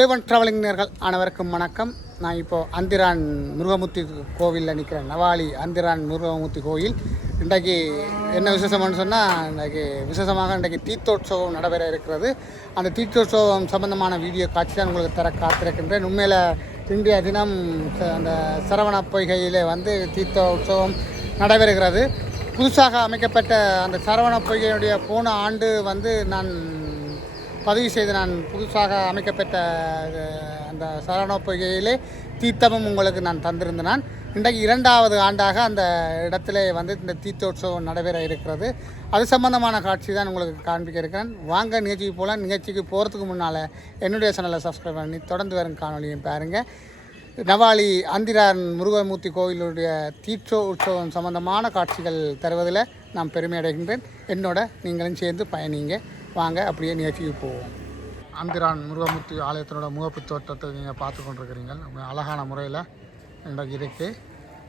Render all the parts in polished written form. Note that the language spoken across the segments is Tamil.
ஏவன் ட்ராவலிங் நேர்கள் அனைவருக்கும் வணக்கம். நான் இப்போது அந்திரான் முருகமூர்த்தி கோவிலில் நிற்கிறேன். நவாலி அந்திரான் முருகமூர்த்தி கோயில். இன்றைக்கு என்ன விசேஷம்னு சொன்னால், இன்றைக்கு விசேஷமாக இன்றைக்கு தீர்த்தோற்சவம் நடைபெற இருக்கிறது. அந்த தீர்த்தோற்சவம் சம்பந்தமான வீடியோ காட்சி தான் உங்களுக்கு தர காத்திருக்கின்றேன். உண்மையில் இன்றைய தினம் அந்த சரவண பொய்கையில் தீர்த்தோற்சவம் நடைபெறுகிறது. புதுசாக அமைக்கப்பட்ட அந்த சரவண பொய்கையுடைய போன ஆண்டு நான் பதிவு செய்து நான் புதுசாக அமைக்கப்பட்ட அந்த சரவண பொய்கையிலே தீர்த்தமும் உங்களுக்கு நான் தந்திருந்தேன். இன்றைக்கு 2வது ஆண்டாக அந்த இடத்துல இந்த தீர்த்தோற்சவம் நடைபெற இருக்கிறது. அது சம்பந்தமான காட்சி தான் உங்களுக்கு காண்பிக்க இருக்கிறேன். வாங்க நிகழ்ச்சிக்கு போகலாம். நிகழ்ச்சிக்கு போகிறதுக்கு முன்னால் என்னுடைய சேனலை சப்ஸ்கிரைப் பண்ணி தொடர்ந்து வரும் காணொலியும் பாருங்கள். நவாலி அந்திரான் முருகமூர்த்தி கோவிலுடைய தீர்த்தோற்சவம் சம்பந்தமான காட்சிகள் தருவதில் நான் பெருமை அடைகின்றேன். என்னோட நீங்களும் சேர்ந்து பயணிங்க. வாங்க அப்படியே நிகழ்ச்சிக்கு போவோம். அந்திரான் முருகமூர்த்தி ஆலயத்தினோட முகப்பு தோற்றத்தை நீங்கள் பார்த்து கொண்டிருக்கிறீங்க. அழகான முறையில் இன்றைக்கு இருக்குது.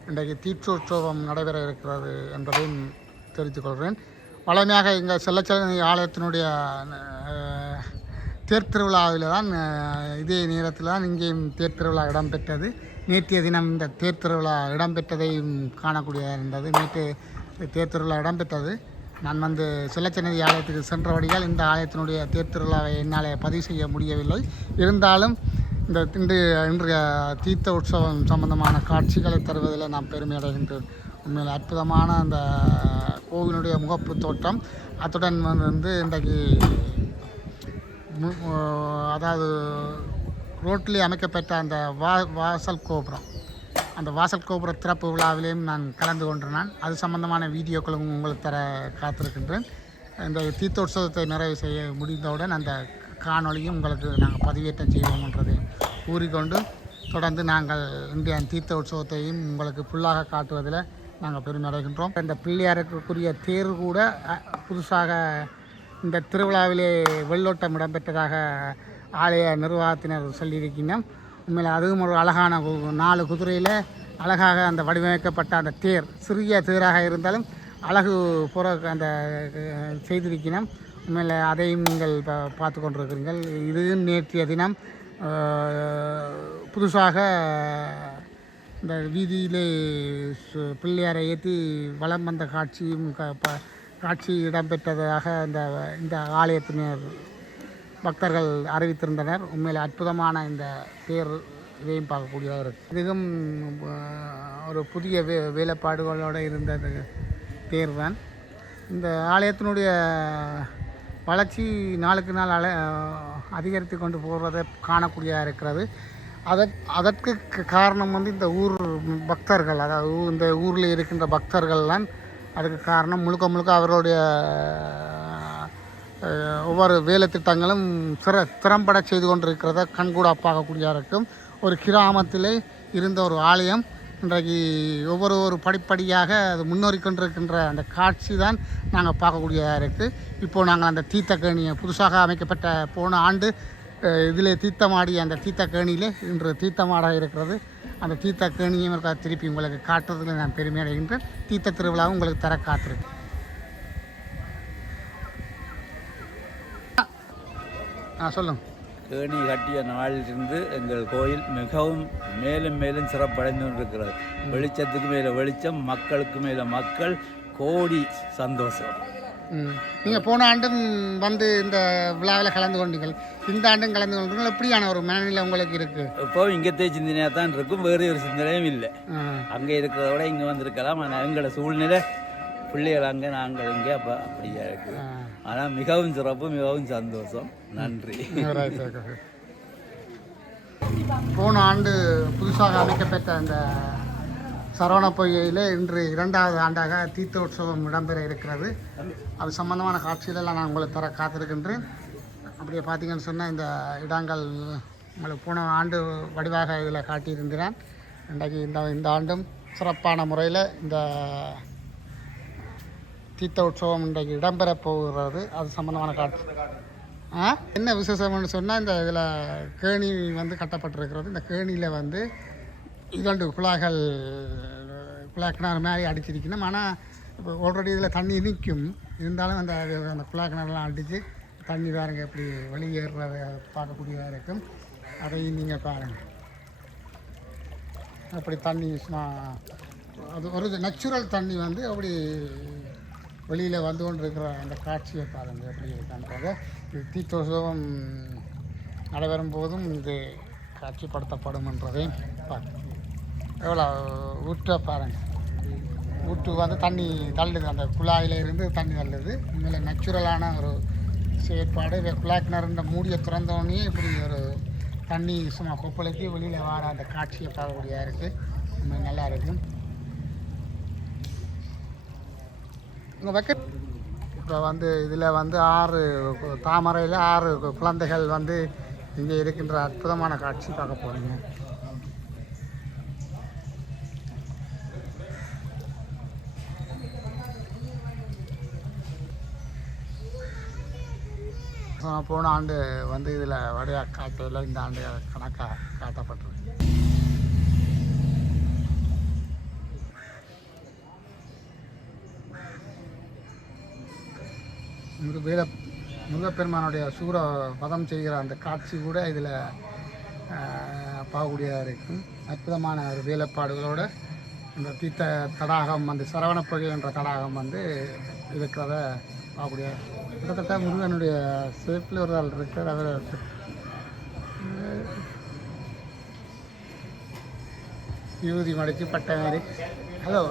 இன்றைக்கு தீர்த்தோற்சவம் நடைபெற இருக்கிறது என்பதையும் தெரிவித்துக் கொள்கிறேன். வழமையாக இங்கே செல்லச்சலனி ஆலயத்தினுடைய தேர்திருவிழாவில் தான் இதே நேரத்தில் தான் இங்கேயும் தேர்திருவிழா இடம்பெற்றது. நேற்றைய தினம் இந்த தேர்திருவிழா இடம்பெற்றதையும் காணக்கூடியதாக இருந்தது. நேற்று தேர்திருவிழா இடம்பெற்றது. நான் செல்லச்சன்னதி ஆலயத்துக்கு சென்றபடியால் இந்த ஆலயத்தினுடைய தேர்திருவிழாவை என்னால் பதிவு செய்ய முடியவில்லை. இருந்தாலும் இன்றைய தீர்த்த உற்சவம் சம்பந்தமான காட்சிகளை தருவதில் நான் பெருமை அடைகின்றேன். உண்மையில் அற்புதமான அந்த கோவிலுடைய முகப்பு தோற்றம், அத்துடன் இன்றைக்கு அதாவது ரோட்டிலே அமைக்கப்பட்ட அந்த வாசல் கோபுரம், அந்த வாசல் கோபுர திறப்பு விழாவிலேயும் நான் கலந்து கொண்டிருந்தேன். அது சம்பந்தமான வீடியோக்களும் உங்களுக்கு தர காத்திருக்கின்றேன். இந்த தீர்த்தோற்சவத்தை நிறைவு செய்ய முடிந்தவுடன் அந்த காணொலியும் உங்களுக்கு நாங்கள் பதிவேற்றம் செய்வோம் என்றதை கூறிக்கொண்டு தொடர்ந்து நாங்கள் இந்திய தீர்த்த உற்சவத்தையும் உங்களுக்கு ஃபுல்லாக காட்டுவதில் நாங்கள் பெருமை அடைகின்றோம். இந்த பிள்ளையாருக்குரிய தேர் கூட புதுசாக இந்த திருவிழாவிலே வெள்ளோட்டம் இடம்பெற்றதாக ஆலய நிர்வாகத்தினர் சொல்லியிருக்கின்றோம். உண்மையில் அதுவும் ஒரு அழகான 4 குதிரையில் அழகாக அந்த வடிவமைக்கப்பட்ட அந்த தேர், சிறிய தேராக இருந்தாலும் அழகு புற அந்த செய்திருக்கணும். உண்மையில் அதையும் நீங்கள் பார்த்து கொண்டிருக்கிறீர்கள். இதுவும் நேற்றைய தினம் புதுசாக இந்த வீதியிலே பிள்ளையாரை ஏற்றி வலம் வந்த காட்சியும் காட்சி இடம்பெற்றதாக இந்த ஆலயத்தினர் பக்தர்கள் அறிவித்திருந்தனர். உண்மையில் அற்புதமான இந்த தேர் இதையும் பார்க்கக்கூடியதாக இருக்குது. இதுவும் ஒரு புதிய வேலைப்பாடுகளோடு இருந்த தேர் தான். இந்த ஆலயத்தினுடைய வளர்ச்சி நாளுக்கு நாள் அதிகரித்து கொண்டு போவதை காணக்கூடியதாக இருக்கிறது. அதற்கு காரணம் இந்த ஊர் பக்தர்கள், அதாவது இந்த ஊரில் இருக்கின்ற பக்தர்கள் தான் அதுக்கு காரணம். முழுக்க அவர்களுடைய ஒவ்வொரு வேலை திட்டங்களும் திறம்பட செய்து கொண்டிருக்கிறத கண்கூட பார்க்கக்கூடியதாக இருக்கும். ஒரு கிராமத்திலே இருந்த ஒரு ஆலயம் இன்றைக்கு ஒவ்வொரு படிப்படியாக அது முன்னேறி கொண்டிருக்கின்ற அந்த காட்சி தான் நாங்கள் பார்க்கக்கூடியதாக இருக்குது. இப்போது நாங்கள் அந்த தீர்த்தக்கேணியை புதுசாக அமைக்கப்பட்ட போன ஆண்டு இதில் தீர்த்தமாடி அந்த தீர்த்தக்கேணியிலே இன்று தீர்த்தமாடாக இருக்கிறது. அந்த தீர்த்தக்கேணியும் திருப்பி உங்களுக்கு காட்டுறதுல நான் பெருமை அடைகின்றேன். தீர்த்த திருவிழாவும் உங்களுக்கு தர காத்திருக்கு. சொல்லுங்க. கேணி கட்டிய நாளிலிருந்து எங்கள் கோயில் மிகவும் மேலும் மேலும் சிறப்படைந்து கொண்டிருக்கிறது. வெளிச்சத்துக்கு மேலே வெளிச்சம், மக்களுக்கு மேலே மக்கள், கோடி சந்தோஷம். நீங்கள் போன ஆண்டும் இந்த விழாவில் கலந்து கொண்டீர்கள், இந்த ஆண்டும் கலந்து கொண்டீர்கள். எப்படியான ஒரு மனநிலை உங்களுக்கு இருக்குது? இப்போ இங்கத்தே சிந்தனையாக தான் இருக்கும், வேறு ஒரு சிந்தனையும் இல்லை. அங்கே இருக்கிறத விட இங்கே வந்திருக்கலாம். ஆனால் எங்களோட சூழ்நிலை பிள்ளைகள் அங்கே, நாங்கள் இங்கே, அப்போ அப்படியா இருக்குது. ஆனால் மிகவும் சிறப்பு, மிகவும் சந்தோஷம். நன்றி. போன ஆண்டு புதுசாக அமைக்கப்பட்ட அந்த சரவண பொய்கையில் இன்று 2வது ஆண்டாக தீர்த்தோற்சவம் இடம்பெற இருக்கிறது. அது சம்பந்தமான காட்சிகளெல்லாம் நான் உங்களுக்கு தர காத்திருக்கின்றேன். அப்படியே பார்த்தீங்கன்னு சொன்னால் இந்த இடங்கள் உங்களுக்கு போன ஆண்டு வடிவாக இதில் காட்டியிருந்தேன். இன்றைக்கு இந்த ஆண்டும் சிறப்பான முறையில் இந்த தீர்த்த உற்சவம் இன்றைக்கு இடம்பெறப் போகிறது. அது சம்பந்தமான காட்சி. என்ன விசேஷம்னு சொன்னால், இந்த இதில் கேணி கட்டப்பட்டிருக்கிறது. இந்த கேணியில் 2 குழாய்கள் கிணறு மாதிரி அடிச்சிருக்கணும். ஆனால் இப்போ ஆல்ரெடி இதில் தண்ணி நிற்கும். இருந்தாலும் அந்த குழாய் கிணறுலாம் அடித்து தண்ணி வேறுங்க எப்படி வெளியேறுறதை பார்க்கக்கூடியதாக இருக்கும். அதையும் நீங்கள் பாருங்கள். அப்படி தண்ணி சும்மா அது ஒரு நேச்சுரல் தண்ணி வந்து அப்படி வெளியில் வந்து கொண்டு இருக்கிற அந்த காட்சியை பாருங்கள் எப்படி இருக்கான்றதை. இது தீர்த்தோற்சவம் நடைபெறும் போதும் இது காட்சிப்படுத்தப்படும் என்றதை பார்க்க எவ்வளோ ஊற்ற பாருங்கள். ஊற்று வந்து தண்ணி தள்ளுது, அந்த குழாயில் இருந்து தண்ணி தள்ளுது. உண்மையில் நேச்சுரலான ஒரு செயற்பாடு. குழாய் கிணறுன்ற மூடியை திறந்தோடனே இப்படி ஒரு தண்ணி சும்மா கொப்பளைக்கு வெளியில் வர அந்த காட்சியை பார்க்கக்கூடியதாக இருக்குது. உண்மை நல்லா இருக்குது. இங்கே வைக்க இப்போ வந்து இதில் வந்து 6 தாமரையில் 6 குழந்தைகள் வந்து இங்கே இருக்கின்ற அற்புதமான காட்சி பார்க்க போகிறீங்க. போன ஆண்டு வந்து இதில் வடையாக காட்டையில் இந்த ஆண்டு கணக்காக காட்டப்பட்டிருக்கு. முருகப்பெருமானுடைய சூர வதம் செய்கிற அந்த காட்சி கூட இதில் பார்க்கக்கூடியதாக இருக்கும். அற்புதமான ஒரு வேலைப்பாடுகளோடு இந்த தீர்த்த தடாகம் வந்து சரவணப்பகை என்ற தடாகம் வந்து இருக்கிறத பார்க்கக்கூடிய கிட்டத்தட்ட முருகனுடைய சேஃபில் ஒரு ஆள் இருக்கிற அவர் யூதி மடித்து பட்டை மாதிரி. ஹலோ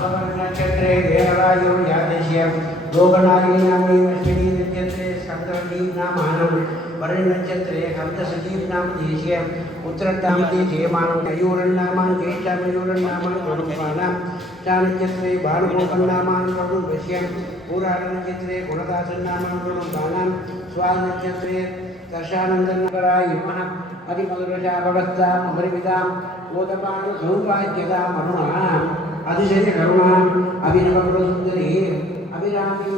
नक्षत्रे देवरायो यादृश्यं लोकनायकी नाम्नी अश्विनी नक्षत्रे स्कंदवती नामानं वरुण नक्षत्रे हंससजीव नाम देशीयं उत्तरताम देशीयमानं मयूरं नामानं ज्येष्ठमयूरं नामानं गरुडपानां चानक्षत्रे भानुगोपं नामानं गरुडवश्यं पुराण नक्षत्रे गुणदासन नामानं गरुडपानां स्वाल नक्षत्रे दशानंदन नगराय युमः अधिमधुरजा भगवत्तां अमृविदां गोदपान सौभाग्यदां अरुणां அதிசய கருணாம் அபிநவ புரசுந்தரி அபிராமி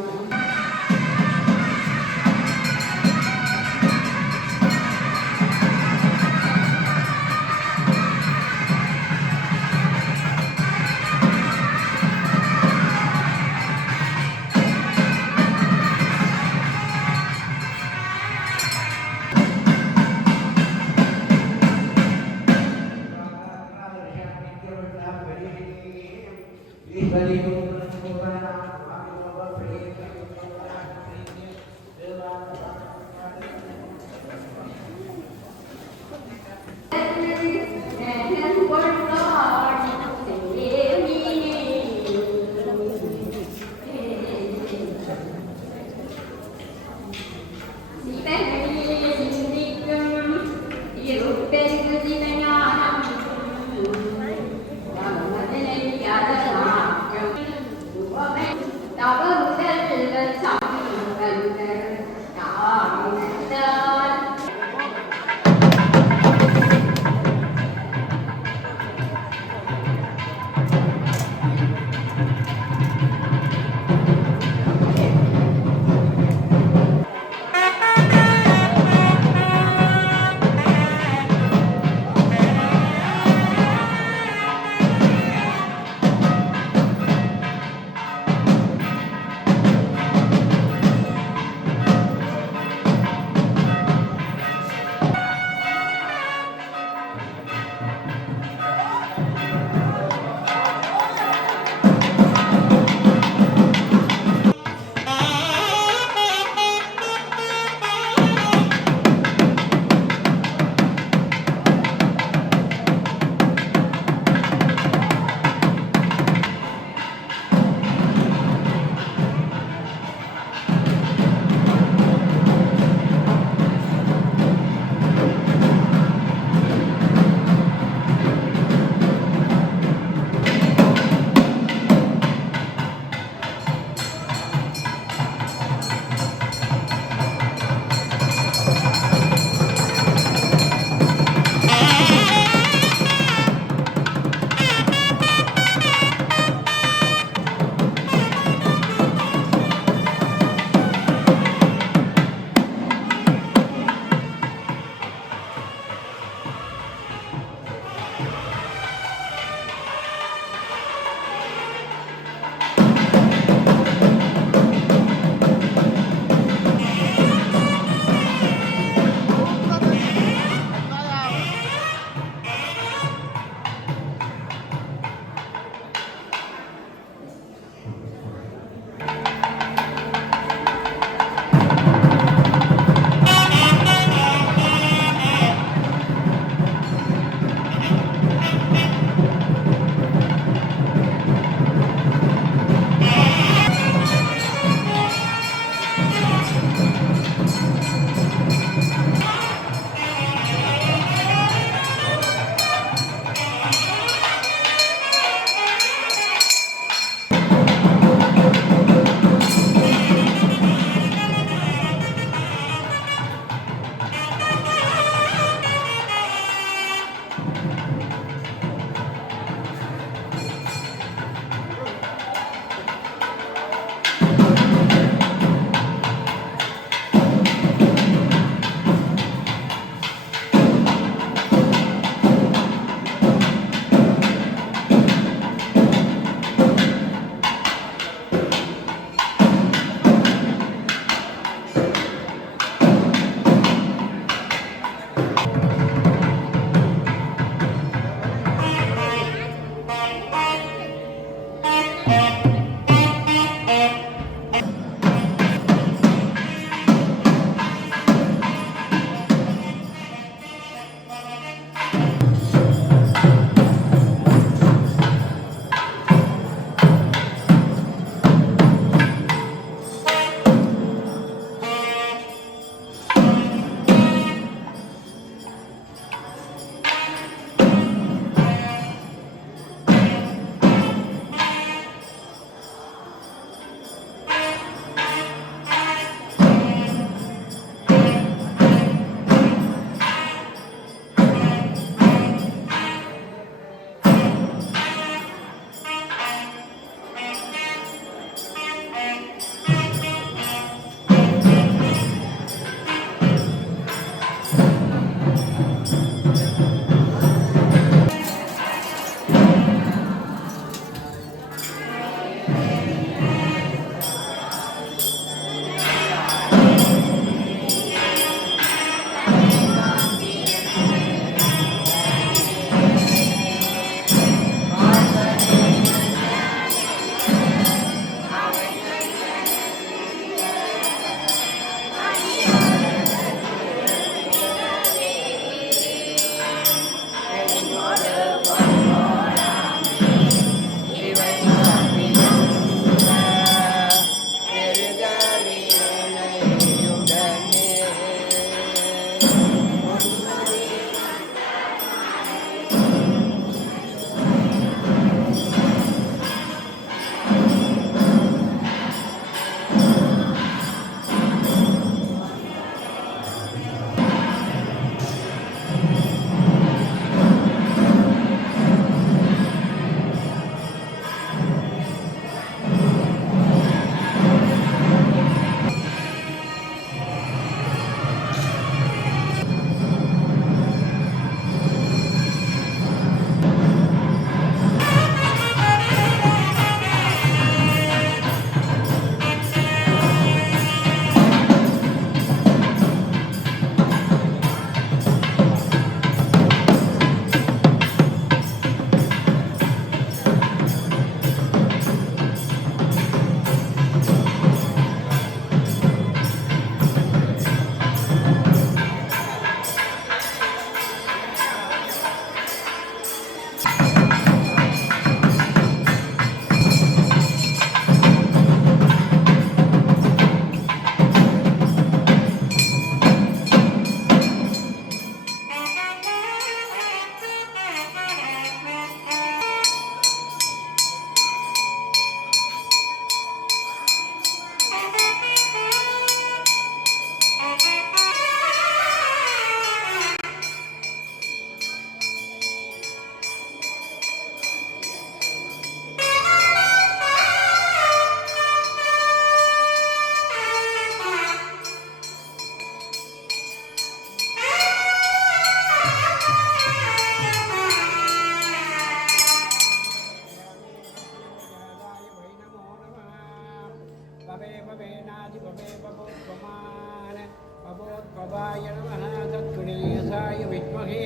பவே பவேனாதி பவே பவோத்பமான பவோத்பவாய நமः தத்குணேசாய வித்மஹே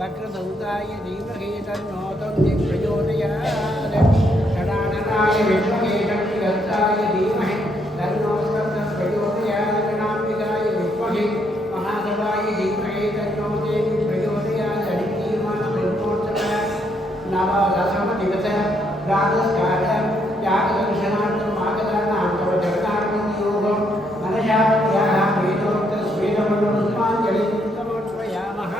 வக்ரதுண்டாய தீமஹி தன்னோ தந்தி பிரச்சோதயாத் ஷடானனாய வித்மஹே சக்திகர்த்தாய தீமஹி தன்னோ ஸ்கந்தः பிரச்சோதயாத் கணாம்பிகாய வித்மஹே மகாசவாய தீமஹி தன்னோ தேவி பிரச்சோதயாத் அடித்தீர்மான பிரம்மோற்சவ நவதசமதிவச ராஜஸ்காரம் யாகதர்சனார்த்தம் ஆகதானாம் தவ ஜகதார்த்தம் யோகம் மனசாத்யாः வேதோக்த ஸ்வேதமனுஸ்மாஞ்சலி சமர்ப்பயாமः.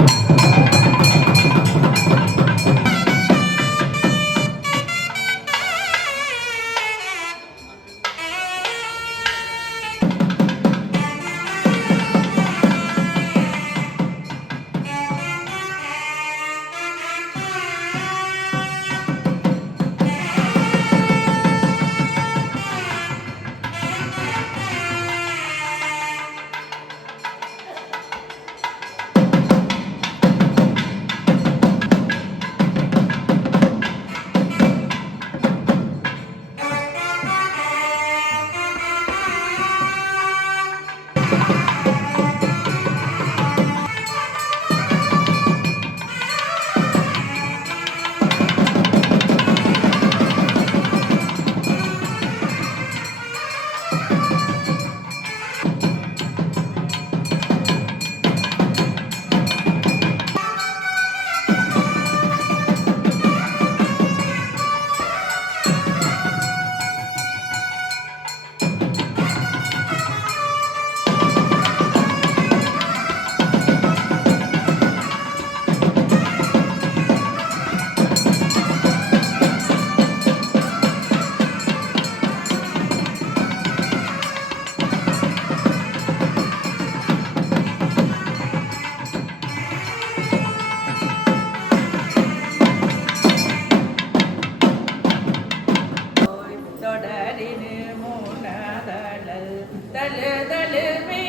தொடரினு மூணதழல் தழு தழுமே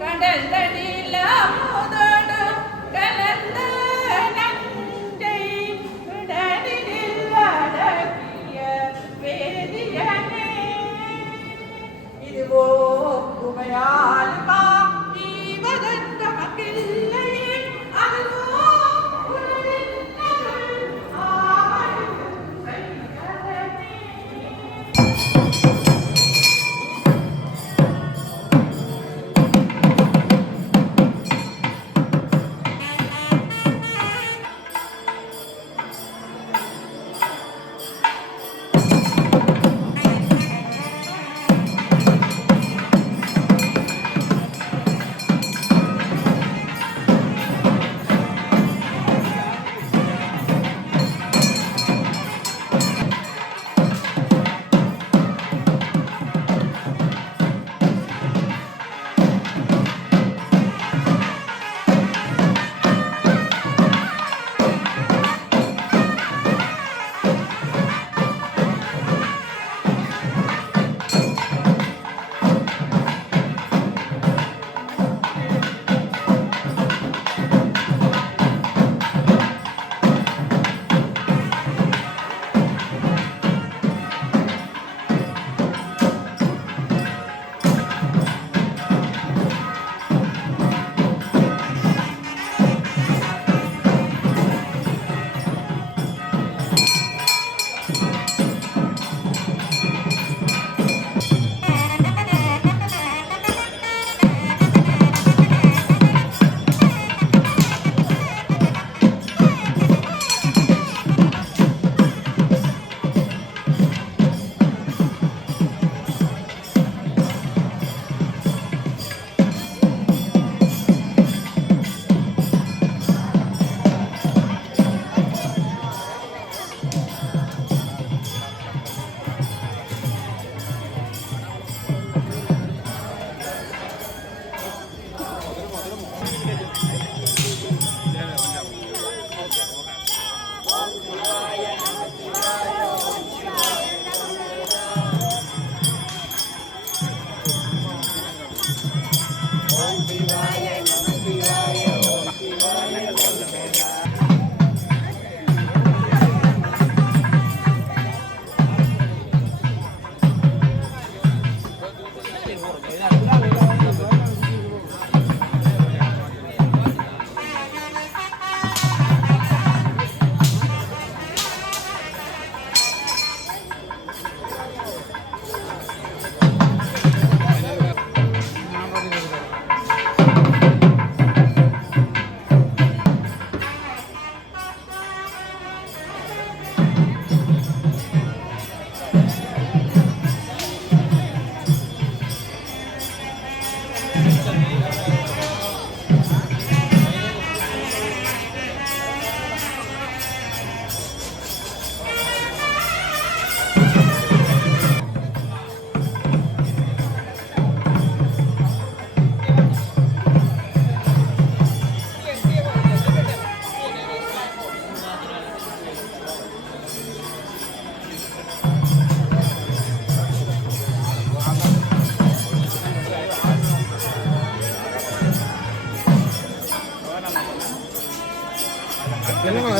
கடல் தடில முதடு கலந்த நஞ்சை உடலில் அடக்கிய வேதியனே இதுவோ உமையால் பாவதன் தமக்கில்லை அதுவோ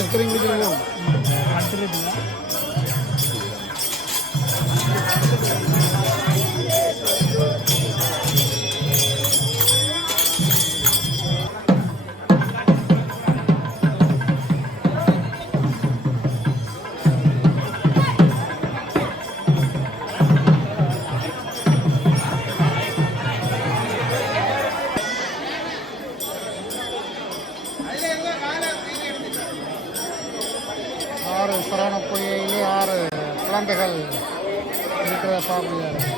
ஐஸ்கிரீம் குடிச்சிருக்கோம். ஆறு சரவணப்பொழியிலே 6 குழந்தைகள் இருக்கிறத பார்க்க முடியாது.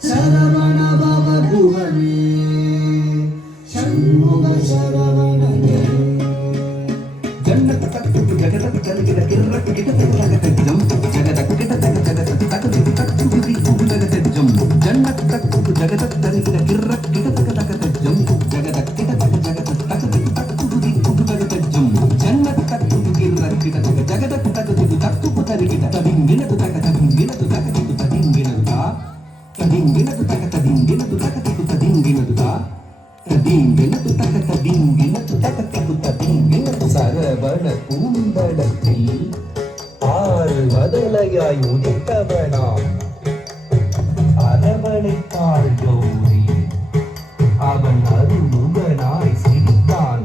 சரவண பவ குகமே சண்முக சரவணனே ஜன்னத தக்கு ஜகத கலகிட கிர்ர கிட தகதஜம் ஜகத கிட ஜகத தக்கு தக்கு குதி குதகதஜம் ஜன்னத தக்கு ஜகத கலகிட கிர்ர கிட தகதஜம் ஜகத கிட ஜகத தக்கு தக்கு குதி குதகதஜம் ஜன்னத தக்கு கிர்ர கிட ஜகத தக்கு தக்கு குதரிகிட ததிங்கினது தக ததிங்கினது தக ததிங்கினது தா ததிங்கினது தக ததிங்கினது தக ததிங்கினது தா ததிங்கினது தக ததிங்கினது தக ததிங்கினது சரவண பூந்தடத்தில் ஆறு மதலையாய் உதித்தவனாம் அரவணைத்தாள் கௌரி அவன் அருமுகனாய் சிரித்தான்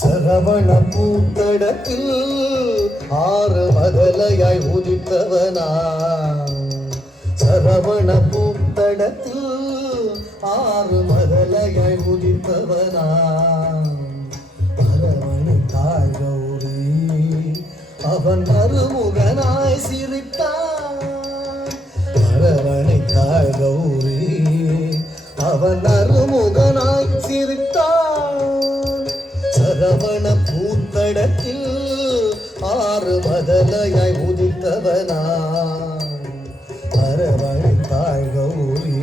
சரவண பூந்தடத்தில் ஆறு மதலையாய் உதித்தவனா சரவண பூந்தடத்தில் ஆறு மதலையாய் உதித்தவனா அரவணைத்தாள் கௌரி அவன் அருமுகனாய் சிரித்தான் அரவணைத்தாள் கௌரி அவன் அருமுகனாய் சிரித்தான் சரவண பூந்தடத்தில் ஆறு மதலையாய் உதித்தவனா அரவணைத்தாள் கௌரி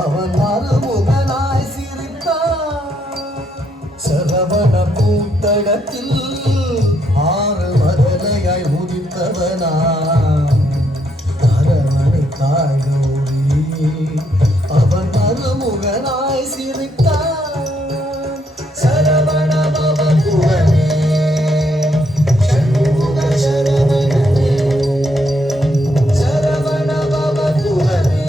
அவன் அருமுகனாய் சிரித்தான் சரவண பூந்தடத்தில் ஆறு மதலையாய் உதித்தவனா அரவணைத்தாள் கௌரி அவன் அருமுகனாய் சிரித்தான் சரவண பவ குகமே சண்முக சரவணனே சரவண பவ குகமே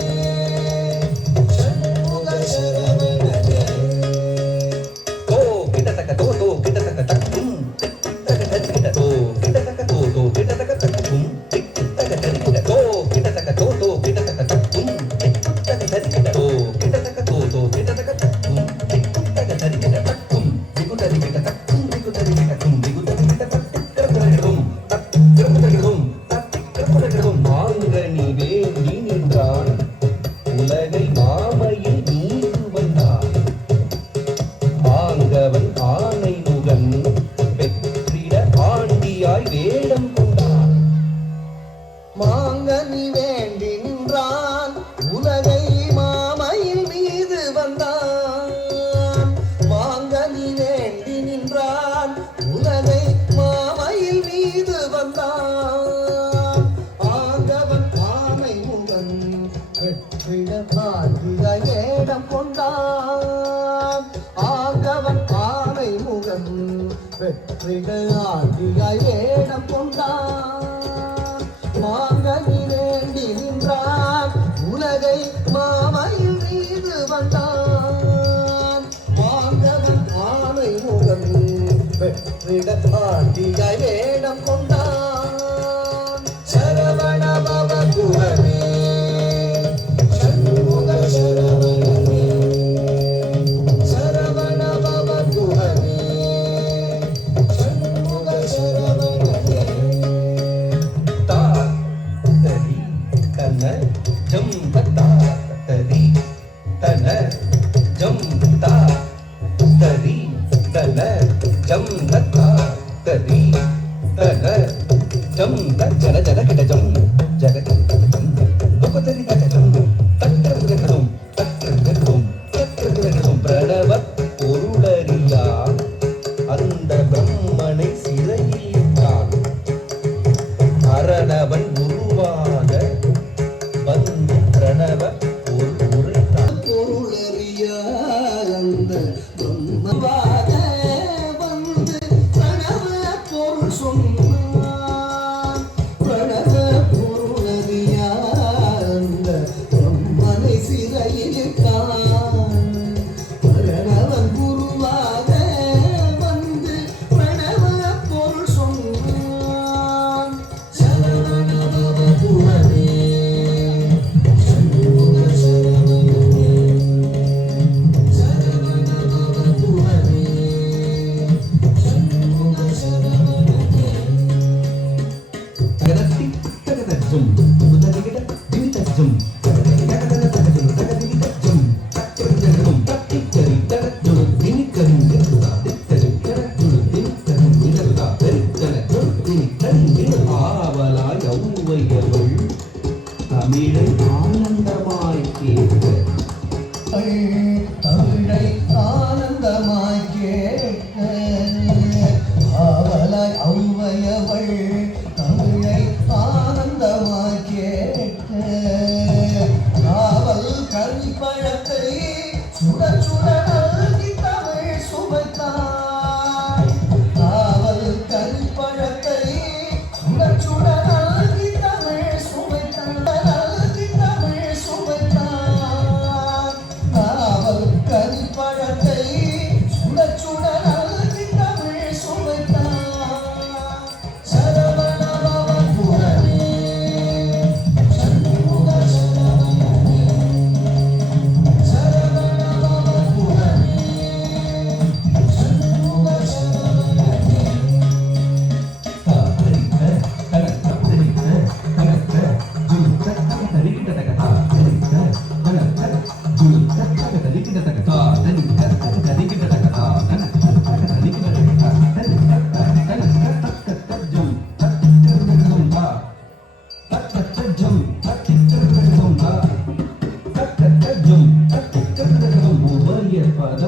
சண்முக சரவணனே தோ கிட்டத்தக்க தோ தோ கிட்டத்தக்க தக்கும் கிட்டத்தக்க தோ கிட்டத்தக்க தோ தோ கிட்டத்தக்க தக்கும் கிட்டத்தக்க தரிக்கிட்ட தோ கிட்டத்தக்க தோ தோ கிட்டத்தக்க தக்கும் கிட்டத்தக்க தோ கிட்டத்தக்க தோ தோ கிட்டத்தக்க தக்கும் கிட்டத்தக்க தரிக்கிட்ட தக்கும் திகுதரிக்கிட்ட தக்கும் திகுதரிக்கிட்ட தக்கும் திகுதரிக்கிட்ட தத்திக்கிறதும் தத்திக்கிறதும் தத்திக்கிறதும் மாங்கனி வேண்டி நின்றான் உலகை மாமையில் நீடு வந்தான் ஆங்கவன் ஆனை முகன் பெற்றிட ஆண்டியாய் வேடம் கொண்டான் மாங்கனி வேண்டி நின்றான் உலகை மாமையில் மீது வந்தான் மாங்கனி வேண்டி நின்றான் உலகை மாமையில் மீது வந்தான் ஆங்கவன் ஆனை முகன் வெற்றிட ஆண்டியாய் வேடம் கொண்டான் ஆங்கவன் ஆனை முகன் வெற்றிட ஆண்டியாய் வேடம் கொண்டான் மாங்கனி வேண்டி நின்றான் உலகை மாமையில் மீது வந்தான் மாங்கவன் ஆனை முகன் வெற்றிட ஆண்டியாய் வேடம் கொண்டான் சரவண பவ குகமே சண்முக சரவணனே சரவண பவ குகமே சண்முக சரவணனே தா தரி கன ஜம் தா தரி தன ஜம் தா தரி தன ஜம் தா தரி தன ஜம் ஜல ஜல கிட ஜம் ஜல ஜம் உபதரி கட ஜம் தத்திரதும் தத்திரதும் தத்திரதும் பிரணவ பொருளறியா அந்த பிரம்மனை சிறையிட்டான் அரணவன் உருவாக வந்து பிரணவ பொருளறியா அந்த பிரம்மவாக வந்து பிரணவ பொருள் சொன்னான் பிரணவ பொருளறியா அந்த பிரம்மனை சிறையிட்டான் பிரணவன் குருவாக வந்து பிரணவ பொருள் சொன்னான்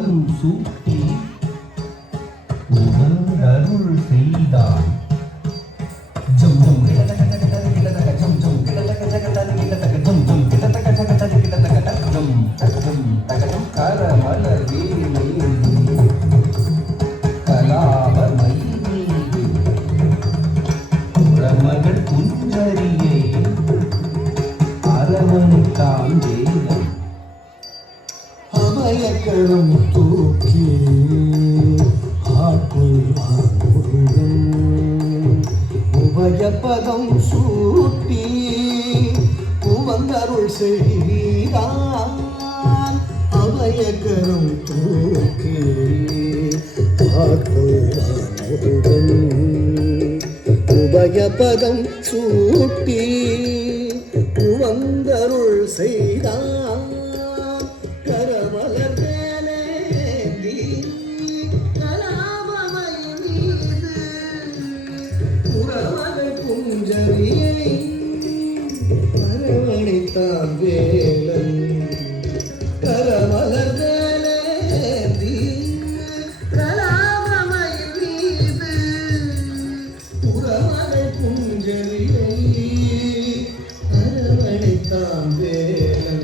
பதம் சூட்டி அருள் செய்தான் ஜம் ஜம் கிடதக கிடதக ஜம் ஜம் கிடதக கிடதக ஜம் ஜம் கிடதக கிடதக ஜம் தகம் தகம் கர மலர் வீணை கலாப மயில் புறமகள் குஞ்சரியை அரவணைத்தான் வேலன் அபயக்கரம் தூக்கி ஆட்கொள்வான் முருகன் உபயபதம் சூட்டி உவந்தருள் செய்தான் அபயக்கரம் தூக்கி ஆட்கொள்வான் முருகன் உபயபதம் சூட்டி உவந்தருள் செய்தான் கரமலர் மேலேந்தி கலாபமை மீது உறவகள் குஞ்சரியை அரவணைத்தான் வேலன் கரமலர் மேலேந்தி கலாபமை மீது உறவகள் குஞ்சரியை அரவணைத்தான் வேலன்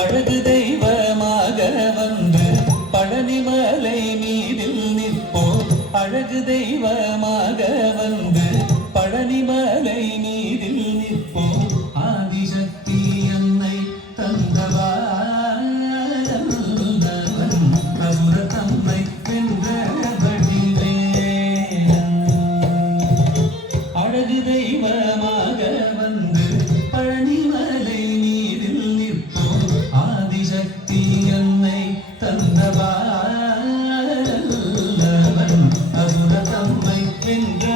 அழகு தெய்வமாக வந்து பழனிமலை மீதில் நிற்போம் அழகு தெய்வமாக வந்து பழனிமலை மீதில் நிற்போம் ஆதிசக்தி அன்னை தந்தவான் அசுர தம்மை வென்றபடிவே அழகு தெய்வமாக வந்து பழனிமலை மீதில் நிற்போம் ஆதிசக்தி அன்னை தந்தவான் அசுர தம்மை வென்றபடிவேலன்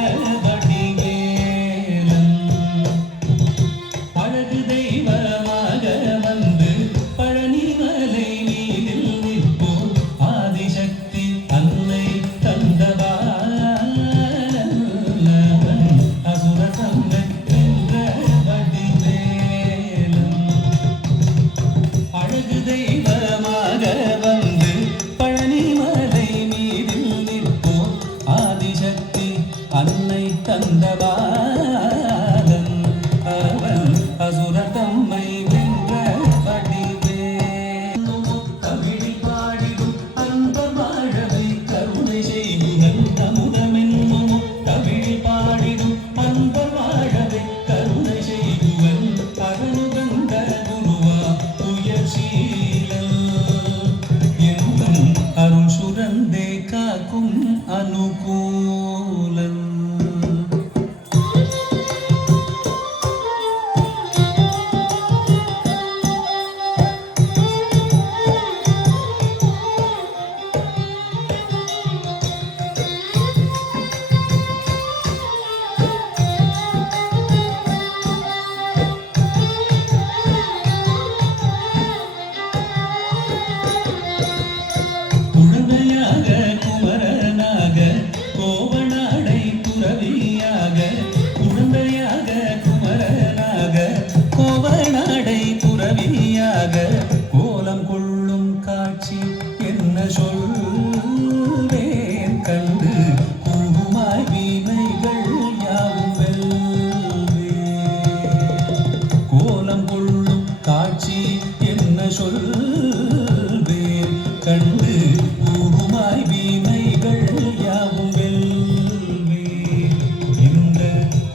அழகு தெய்வமாக வந்து பழனிமலை மீதில் நிற்போம் ஆதிசக்தி அன்னை தந்தவான் அசுர தம்மை வென்றபடிவேலன் அழகு தெய்வமாக வந்து பழனிமலை மீதில் நிற்போம் ஆதிசக்தி அன்னை தந்தபாலன் அவன் அசுர தம்மை வென்றபடிவே தமிழில் பாடிடும் அந்த வாழவை கருணை செய்குகன் அமுதமென்னும் தமிழில் பாடிடும் அந்த வாழவை கருணை செய்குவன் அரணுகந்த குருவா உயர்சீலன் என்றும் அருள் சுரந்தே காக்கும் அனுகூலன் காட்சி என்ன சொல்வேன் கண்டு கூறுமாய் வீணைகள் யாவும் வெல்வேன் கோலம் கொள்ளும் காட்சி என்ன சொல்வேன் கண்டு கூறுமாய் வீணைகள் யாவும் வெல்வேன் இந்த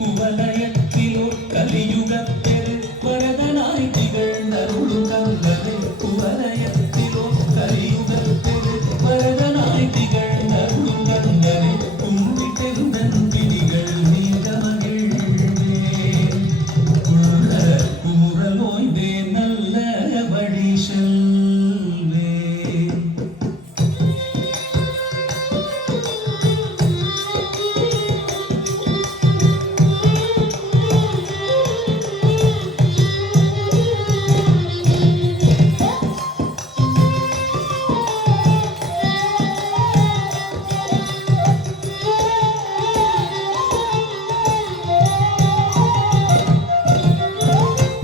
குவலயத்திலோ கலியுகப்பெரு வரதனாய் திகழ்ந்தருளும் கந்தனை குவலயத்திலோ கலியுகப்பெரு வரதனாய் திகழ்ந்தருளும் கந்தனை கும்பிட்டெந்தன் பிடிகள் நீங்க மகிழ்வேன் உள்ள குமுறல் ஓய்வேன் நல்ல வழி செல்வேன்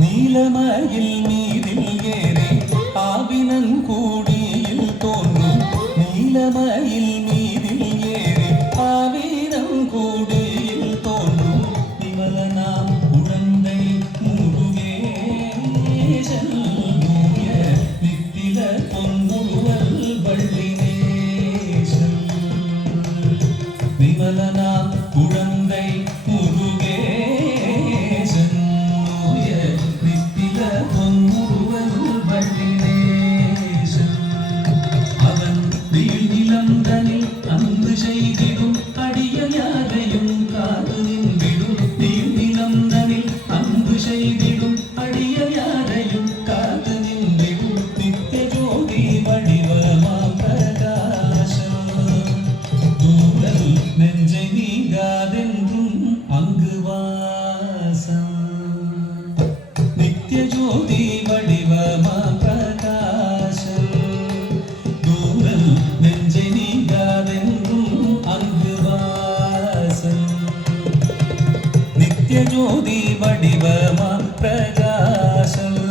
நீலமயில் நீரில் ஏறி ஆவினங்கூடியில் தோன்றும் நீலமயில் நீரில் ஏறி ஆவினங்கூடியில் தோன்றும் விமலனாம் குழந்தை முருகேசன் நூய நித்தில பொன்முருவல் வள்ளினேசன் விமலனாம் குழந்தை முருகேசன் நூய நித்தில பொன்முருவல் வள்ளினேசன் அவன் நீழ்நிலந்தனில் அன்பு செய்திடும் அடிய யாரையும் காது நின்றிடும் நீழ்நிலந்தனில் அன்பு செய்திடும் அடிய யாரையும் காது நின்றிடும் நித்திய ஜோதி வடிவமாம் பிரகாசம் தூரல் நெஞ்சை நீங்காதென்றும் அங்கு வாசம் நித்திய ஜோதி வடிவமாம் பிரகாசம் தூரல் நெஞ்சை நீங்காதென்றும் அங்கு வாசம் நித்திய ஜோதி வடிவமாம் பிரகாசம்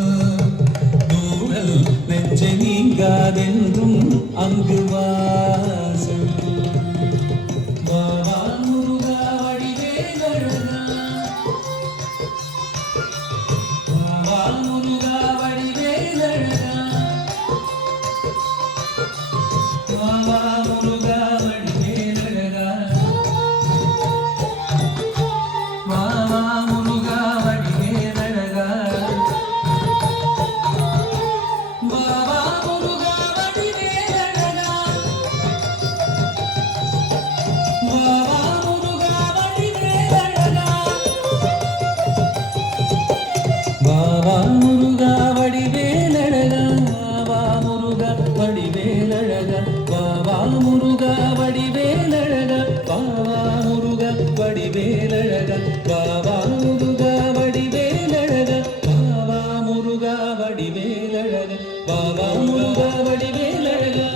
தூரல் நெஞ்சை நீங்காதென்றும் அங்கு வாசம் வாவா முருகா வடிவேலழகா வாவா முருகா வடிவேலழகா வாவா முருகா வடிவேலழகா வாவா முருகா வடிவேலழகா வாவா முருகா வடிவேலழகா வாவா முருகா வடிவேலழகா வாவா முருகா வடிவேலழகா வாவா முருகா வடிவேலழகா வாவா முருகா வடிவேலழகா வாவா முருகா வடிவேலழகா வாவா முருகா வடிவேலழகா வாவா முருகா வடிவேலழகா வாவா முருகா வடிவேலழகா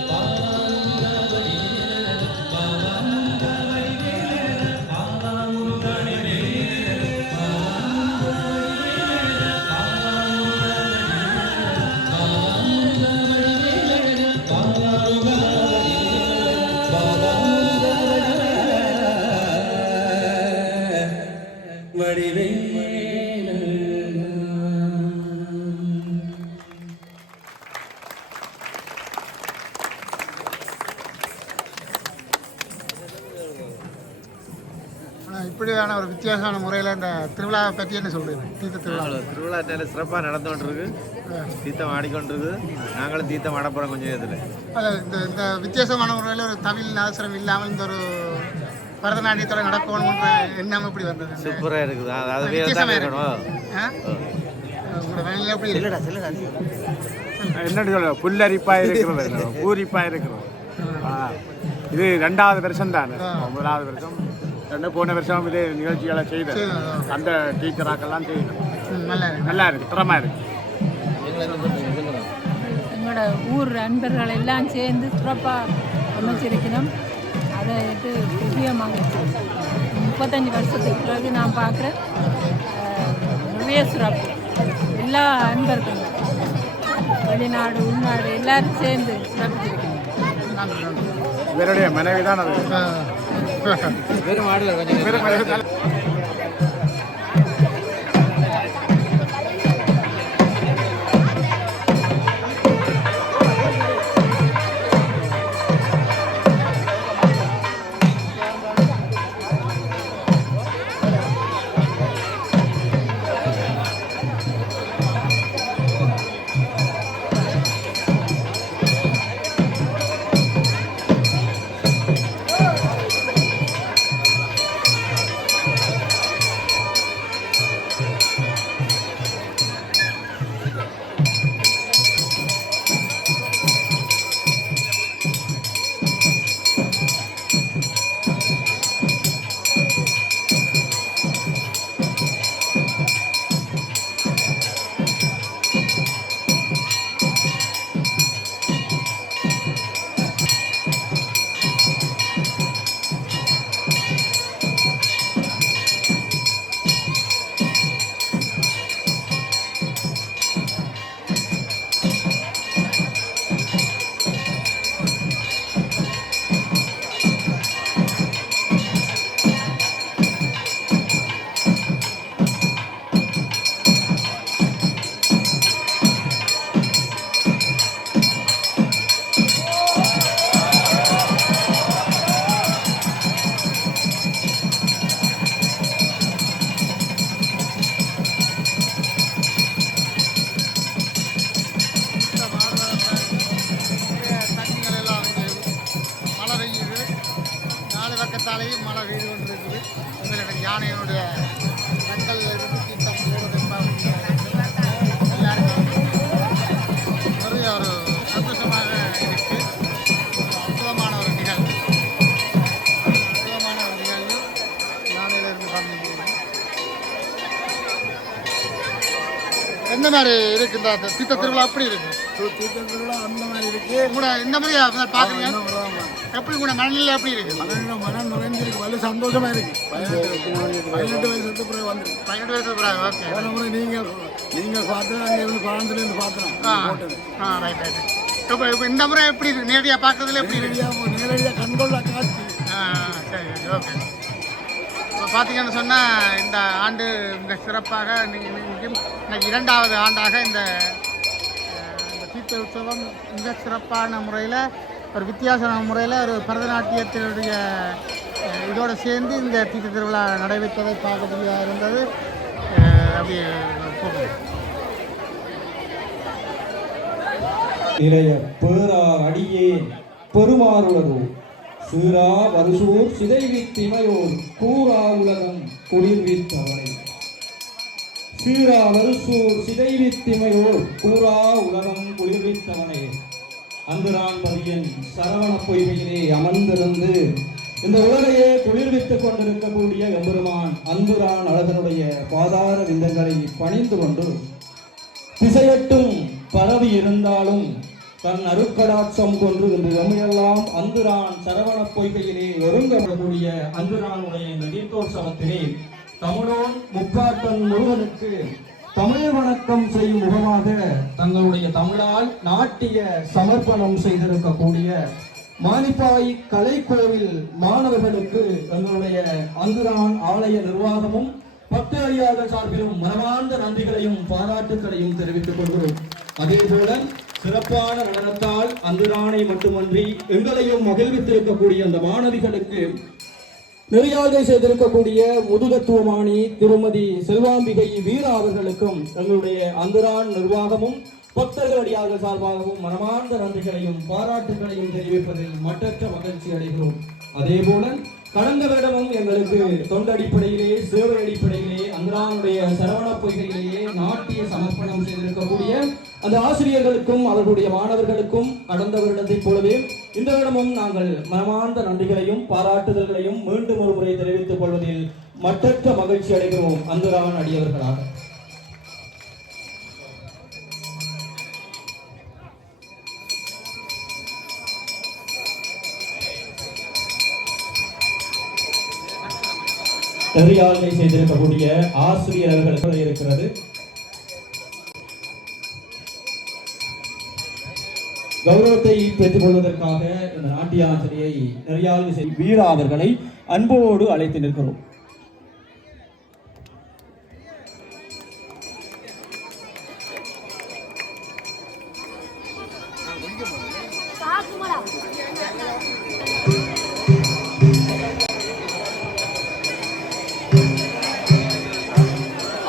ஆனால் இப்படியான ஒரு வித்தியாசமான முறையில் இந்த திருவிழாவை பற்றி என்ன சொல்கிறீங்க? தீர்த்த திருவிழா திருவிழா நல்ல சிறப்பாக நடந்து கொண்டிருக்கு. தீர்த்தம் ஆடிக்கொண்டிருக்கு. நாங்களும் தீர்த்தம் ஆட போகிறோம் கொஞ்சம் இதில். அது இந்த வித்தியாசமான முறையில் ஒரு தமிழ் அவசரம் இல்லாமல் இந்த ஒரு பரதநாட்டியத்தோட நடக்கணும்ன்ற எண்ணம் எப்படி வந்தது? சூப்பராக இருக்குது. அதாவது வித்தியாசமாக இருக்கணும். உங்களோட வேலையில் எப்படி இல்லைடா என்னன்னு சொல்ல புல்லரிப்பாக இருக்கிறது, பூரிப்பாக இருக்கிறது. இது 2வது வருஷம் தான். 1வது வருஷம் போன வருஷம் இதே நிகழ்ச்சிகளை செய்து அந்த டீச்சராக்கெல்லாம் செய்யணும். நல்லா இருக்கு, திறமா இருக்கு. எங்களோட ஊர் நண்பர்கள் எல்லாம் சேர்ந்து சிறப்பாக அமைச்சிருக்கணும். அதை பெரிய மகிழ்ச்சி. 35 வருஷத்துக்கு பிறகு நான் பார்க்குறேன். நிறைய சிறப்பு எல்லா அன்பர்களும் வெளிநாடு உள்நாடு எல்லாரும் சேர்ந்து சிறப்பிச்சிருக்கணும். இவருடைய மனைவி தான் அது. வெறும் ஆடுகள் கொஞ்சம் தண்ணிகள் எல்லாம் மழை பெய்யுது. 4 பக்கத்தாலேயும் மழை பெய்து கொண்டிருக்குது. உங்களுக்கு யானையினுடைய கண்களில் இருந்து தீர்த்தம் போடுறது எல்லாருக்கும் நிறைய ஒரு சந்தோஷமாக இருக்கு. அற்புதமான ஒரு நிகழ்வு. யானையிலிருந்து பண்ணிட்டு என்ன மாதிரி இருக்கு இந்த தீர்த்த திருவிழா? அப்படி இருக்கு திருவிழா அந்த மாதிரி இருக்கு. கூட இந்த மாதிரி பாக்குறீங்க எப்படி கூட மனநிலை எப்படி இருக்கு? மனம் நிறைஞ்சிருக்கு, வலு சந்தோஷமா இருக்கு. 18 வயசுக்கு பிறகு வந்துருக்கு. 18 வயசு பிறகு. ஓகே. போன முறை நீங்கள் பார்த்து அங்கே இருந்து பிரான்ஸ்லேருந்து பார்த்தோம். Right right. இப்போ இந்த முறை எப்படி இருக்கு? நேரடியாக பார்க்கறதுல எப்படி இருக்கு? நேரடியாக கண்கொள்ளா காட்சி. சரி சரி ஓகே. இப்போ பார்த்தீங்கன்னு சொன்னால் இந்த ஆண்டு மிக சிறப்பாக இன்னைக்கு 2வது ஆண்டாக இந்த தீர்த்த உற்சவம் மிக சிறப்பான முறையில் ஒரு வித்தியாசமான முறையில் ஒரு பரதநாட்டியத்தினுடைய இதோடு சேர்ந்து இந்த தீர்த்த திருவிழா நடைபெற்றதை பார்க்கக்கூடியதாக இருந்தது. அப்படியே போகுது. இளைய பேரார் அடியே பெருமாறுளதோ சீரா வருசூர் சிதைவித்திமையோர் கூறா உலகம் குளிர்வித்தவனை. சீரா வருசூர் சிதைவித்திமையோர் கூறா உலகம் குளிர்வித்தவனை. அந்துரான் பதியன் சரவண பொய்மையிலே அமர்ந்திருந்து இந்த உலகையே குளிர்வித்துக் கொண்டிருக்கக்கூடிய எம்பெருமான் அன்புரான் அழகனுடைய பாதார விந்தங்களை பணிந்து கொண்டு திசையட்டும் பரவி இருந்தாலும் தன் அருக்கடாட்சம் கொன்று என்று எம்மையெல்லாம் அந்துரான் சரவண பொய்கையிலே ஒருங்கக்கூடிய அந்துரானுடைய இந்த தீர்த்தோற்சவத்திலே தமிழோன் முப்பாட்டன் முருகனுக்கு தமிழ் வணக்கம் செய்யும் முகமாக தங்களுடைய தமிழால் நாட்டிய சமர்ப்பணம் செய்திருக்கக்கூடிய மானிப்பாய் கலைக்கோவில் மாணவர்களுக்கு எங்களுடைய அந்துரான் ஆலய நிர்வாகமும் பக்த அடியார்கள் சார்பிலும் மனமார்ந்த நன்றிகளையும் பாராட்டுகளையும் தெரிவித்துக் கொள்கிறோம். அதே போல சிறப்பான நடனத்தால் அந்துரானை மட்டுமன்றி எங்களையும் மகிழ்வித்திருக்கக்கூடிய அந்த மாணவிகளுக்கு நெறியாழ்கை செய்திருக்கக்கூடிய முதுகத்துவமானி திருமதி செல்வாம்பிகை வீரா அவர்களுக்கும் எங்களுடைய அந்துரான் நிர்வாகமும் பக்தர்கள் அடியார்கள் சார்பாகவும் மனமார்ந்த நன்றிகளையும் பாராட்டுகளையும் தெரிவிப்பதில் மற்றற்ற மகிழ்ச்சி அடைகிறோம். அதே போல கடந்த வருடமும் எங்களுக்கு தொண்டடிப்படையிலே சேவை அடிப்படையிலே அந்துரானுடைய சரவண பொய்கையிலேயே நாட்டிய சமர்ப்பணம் செய்திருக்கக்கூடிய அந்த ஆசிரியர்களுக்கும் அவர்களுடைய மாணவர்களுக்கும் கடந்த வருடத்தைப் போலவே இந்த வருடமும் நாங்கள் மனமார்ந்த நன்றிகளையும் பாராட்டுதல்களையும் மீண்டும் ஒரு முறை தெரிவித்துக் கொள்வதில் மற்றற்ற மகிழ்ச்சி அடைகிறோம் அந்துரான் அடியவர்களாக. நெறியாழ்கை செய்திருக்கக்கூடிய ஆசிரியர்கள் இருக்கிறது. கௌரவத்தை பெற்றுக் கொள்வதற்காக இந்த நாட்டிய ஆசிரியை நெறியாளர் வீரா அவர்களை அன்போடு அழைத்து நிற்கிறோம்.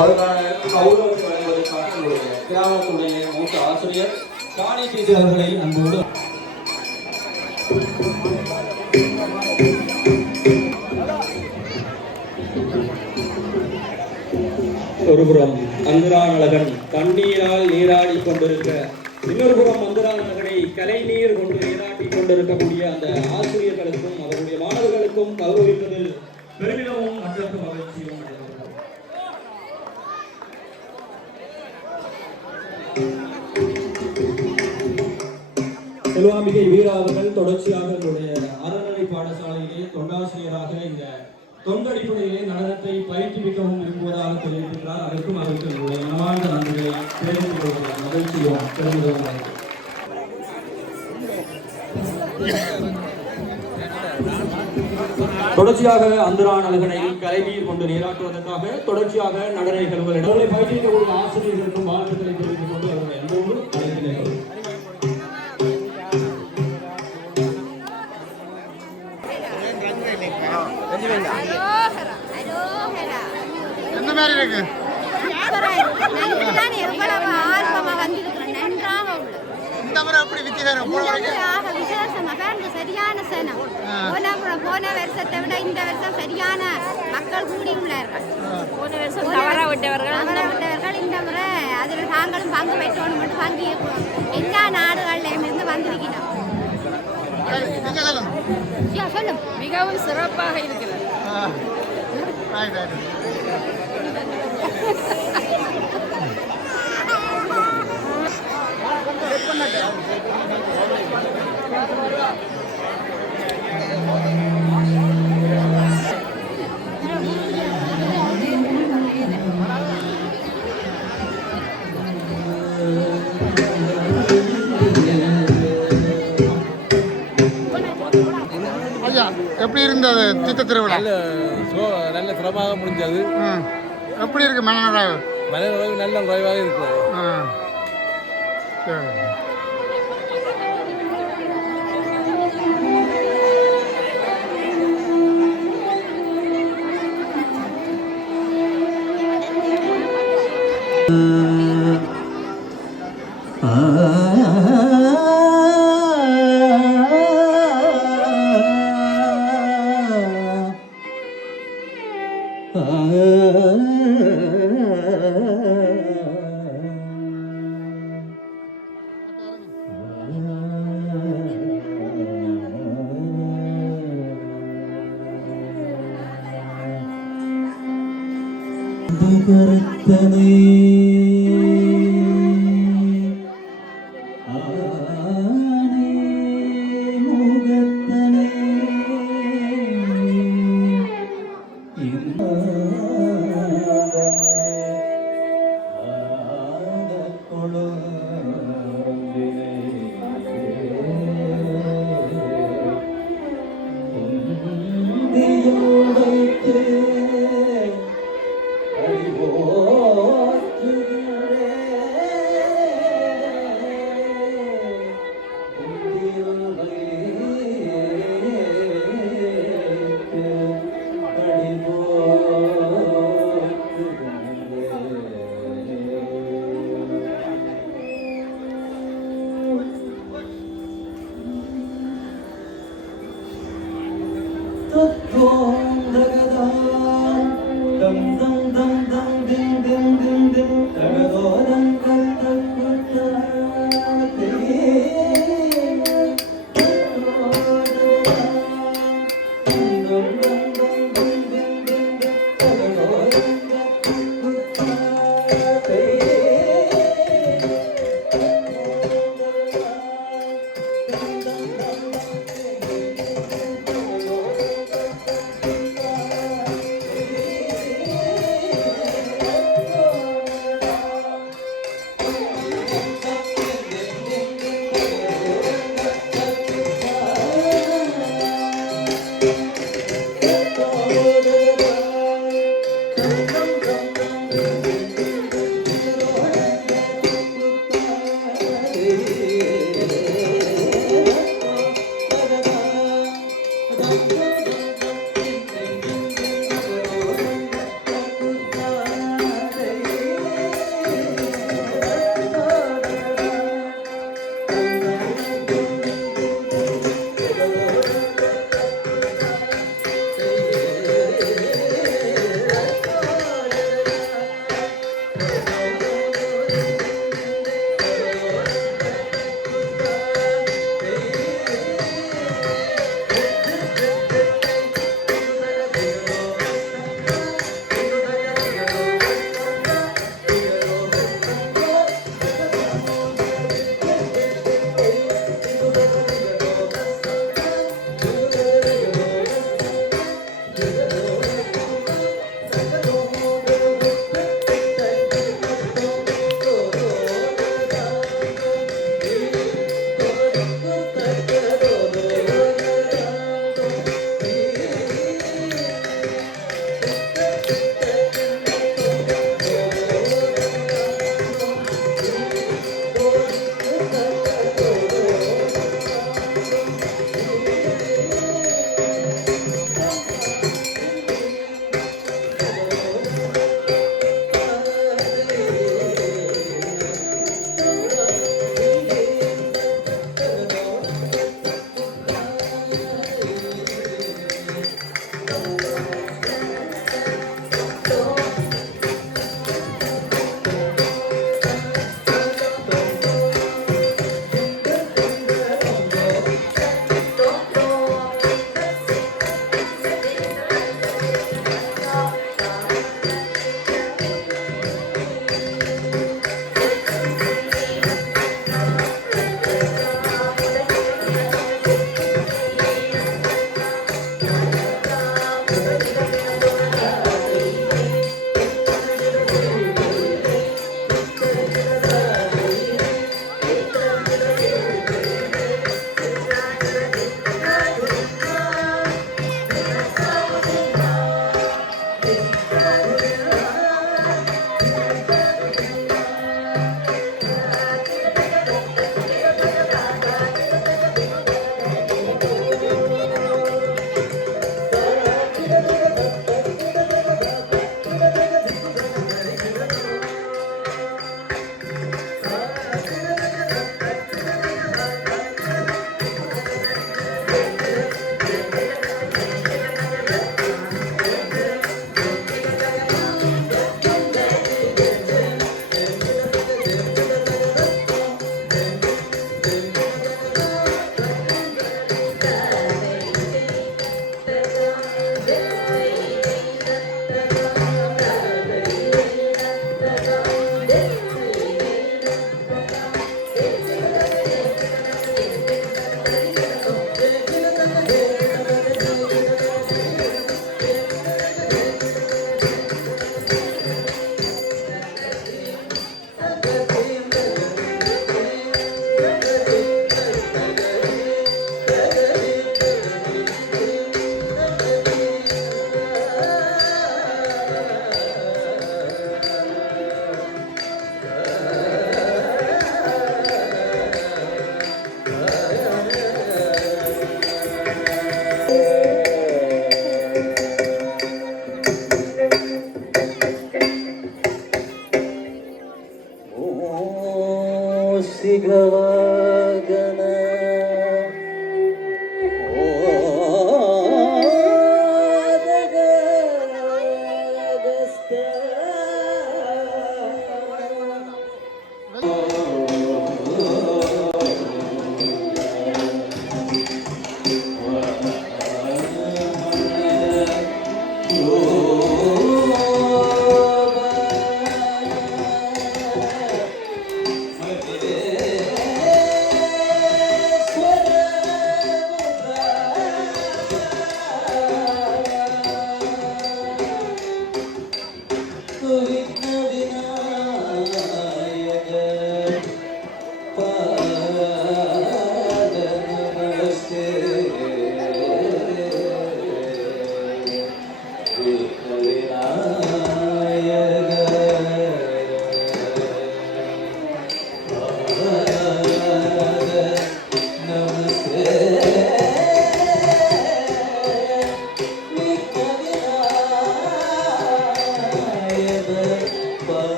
அதற்கான கௌரவத்தை வழங்குவதற்காக எங்களுடைய கிராமத்துடைய மூத்த ஆசிரியர் காணி சேசி அவர்களை அன்போடு ஒருபுறம் அந்திரான் அழகன் தண்ணீரால் நீராடி கொண்டிருக்க, இன்னொரு புறம் அந்திரான் அழகனை கலை நீர் கொண்டு நீராட்டி கொண்டிருக்கக்கூடிய அந்த ஆசிரியர்களுக்கும் அவருடைய மாணவர்களுக்கும் கௌரவிப்பதில் பெருமிதமும் மற்ற மகிழ்ச்சியும் செல்வாம்பிகை வீரா அவர்கள் தொடர்ச்சியாக எங்களுடைய அறநிலை பாடசாலையிலே தொண்டாசிரியராக இந்த தொண்டடிப்படையிலே நடனத்தை பயிற்றுவிக்கவும் விரும்புவதாக தெரிவிக்கின்றார். அதற்கும் அவருக்கு எங்களுடைய மனமார்ந்த நன்றிகளை தெரிவித்துக் கொள்கிற மகிழ்ச்சியும் பெருமிதமும். தொடர்ச்சியாக அந்தரான் அழகனை கலைநீர் கொண்டு நீராட்டுவதற்காக தொடர்ச்சியாக நடன நிகழ்வுகளை பயிற்றுவிக்கக்கூடிய ஆசிரியர்களுக்கும் வாழ்த்துக்களை தெரிவித்துக் கொண்டு அவர்களை அன்போடு அழைக்கிறேன். என்ன மாதிரி இருக்கு? இந்த முறை அப்படி வித்தியாசம் சரியான சனம். போன வருஷத்தை விட இந்த வருஷம் சரியான மக்கள் கூடி உள்ளார்கள். போன வருஷம் தவற விட்டவர்கள் இந்த முறை அதில் தாங்களும் பங்கு பெற்றோன்னு மட்டும் பங்கு எல்லா நாடுகளிலும் இருந்து வந்திருக்கிறோம். சொல்லும் மிகவும் சிறப்பாக இருக்கிறது. எப்படி இருந்தது தீர்த்த திருவிழா? நல்ல சிரமமாக முடிஞ்சது. எப்படி இருக்கு மனநிறைவு? மனநிறைவு நல்ல நிறைவாக இருக்கிறது.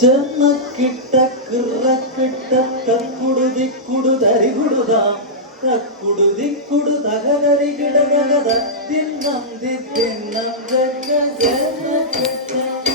చెన్నకిట్ట కుర్రకిట్ట తక్కుడు దిక్కుడు దరిగుడుదా తక్కుడు దిక్కుడు తగదరి గిడగద తిన్నం ది తిన్నం జగ జన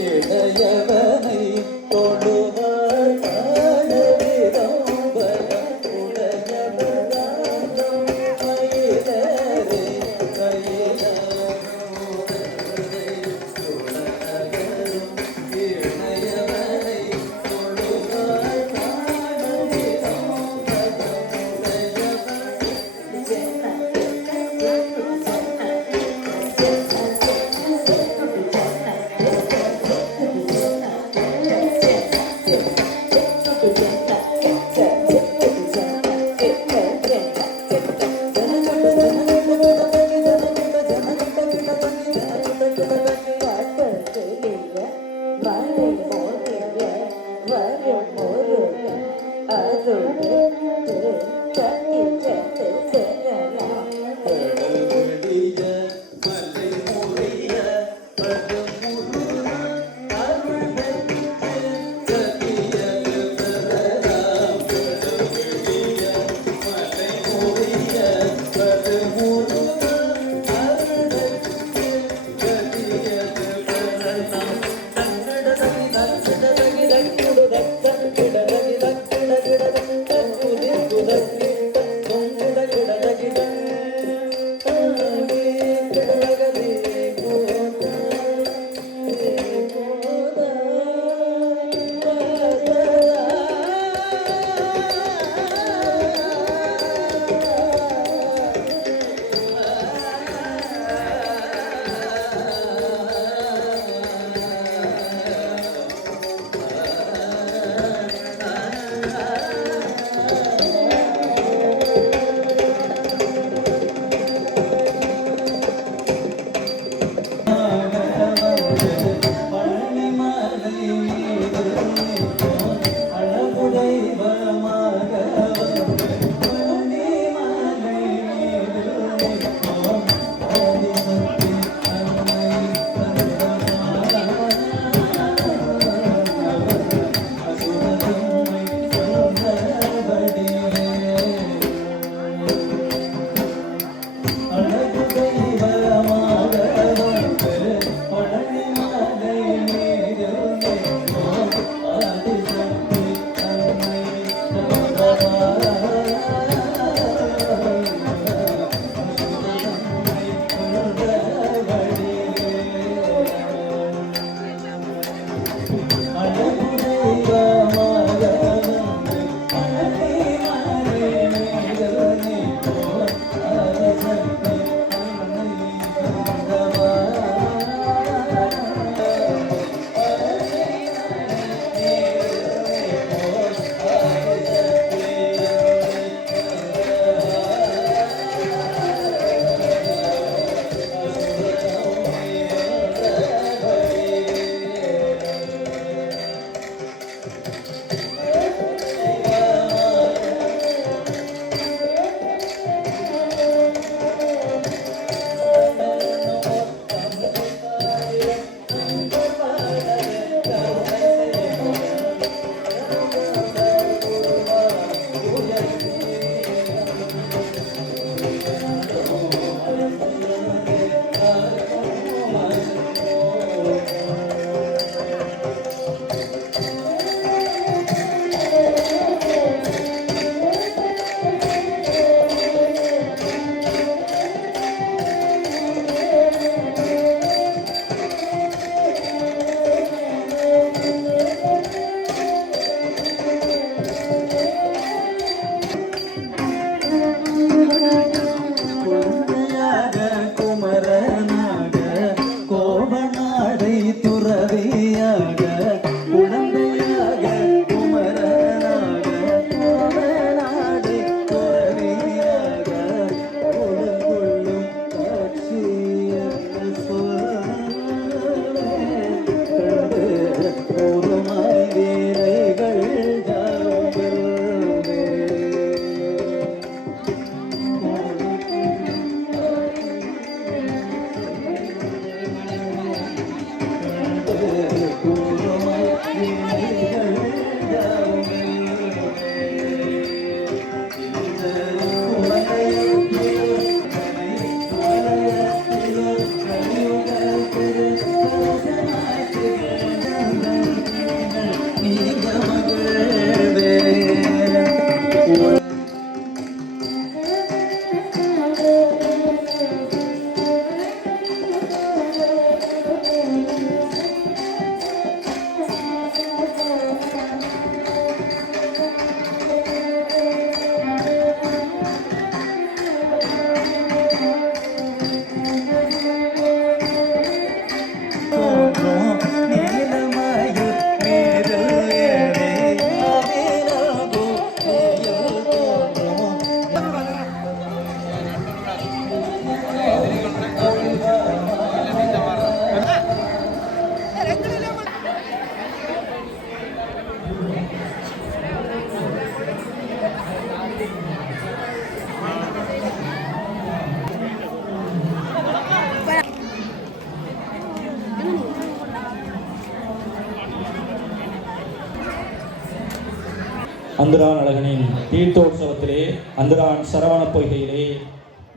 இளையவனை தொழுவார் காணவிதம்பரம் உடையவராம் மயிலரே கையிலருவதை துணகரும் இளையவனை தொழுவார் காணவிதம்பரம் அந்துரான் அழகனின் தீர்த்தோற்சவத்திலே அந்துரான் சரவண பொய்கையிலே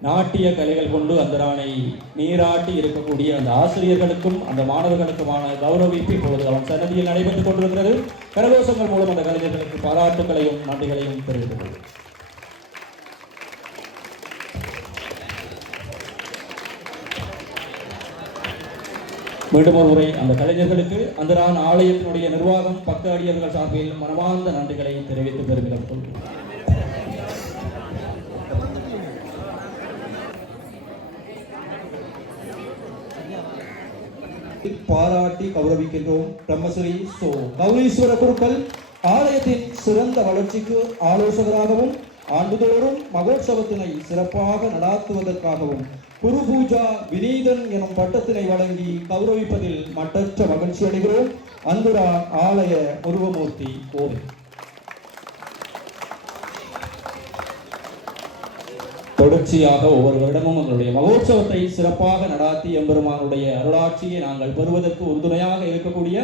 நாட்டிய கலைகள் கொண்டு அந்துரானை நீராட்டி இருக்கக்கூடிய அந்த ஆசிரியர்களுக்கும் அந்த மாணவர்களுக்குமான கௌரவிப்பு இப்பொழுது அவன் சன்னதியில் நடைபெற்றுக் கொண்டிருக்கிறது. கரகோஷங்கள் மூலம் அந்த கலைஞர்களுக்கு பாராட்டுகளையும் நன்றிகளையும் தெரிவித்துக் கொள்கிறேன். மீண்டும் ஒரு முறை அந்த கலைஞர்களுக்கு அந்துரான் ஆலயத்தினுடைய நிர்வாகம் பக்க அடியவர்கள் சார்பில் மனமார்ந்த நன்றிகளை தெரிவித்து பெருமிதம் கொள்கிறேன். பாராட்டி கௌரவிக்கின்றோம். பிரம்மஸ்ரீ சோ கௌரீஸ்வர குருக்கள் ஆலயத்தின் சிறந்த வளர்ச்சிக்கு ஆலோசகராகவும் ஆண்டுதோறும் மகோற்சவத்தினை சிறப்பாக நடாத்துவதற்காகவும் குரு பூஜா வினீதன் எனும் பட்டத்தினை வழங்கி கௌரவிப்பதில் மட்டற்ற மகிழ்ச்சி அடைகிறோம். அந்துரான் ஆலய உருவமூர்த்தி கோவில். தொடர்ச்சியாக ஒவ்வொரு வருடமும் எங்களுடைய மகோற்சவத்தை சிறப்பாக நடாத்தி எம்பெருமானுடைய அருளாட்சியை நாங்கள் பெறுவதற்கு உறுதுணையாக இருக்கக்கூடிய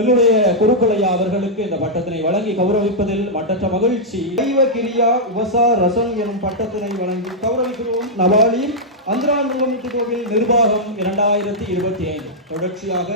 எங்களுடைய குருக்களையா அவர்களுக்கு இந்த பட்டத்தினை வழங்கி கௌரவிப்பதில் மட்டற்ற மகிழ்ச்சி. தெய்வ கிரியா உபசா ரசன் எனும் பட்டத்தினை வழங்கி கௌரவிக்கிறோம். நவாலி அந்துரான் முருகமுத்தி கோவில் நிர்வாகம் 2025. தொடர்ச்சியாக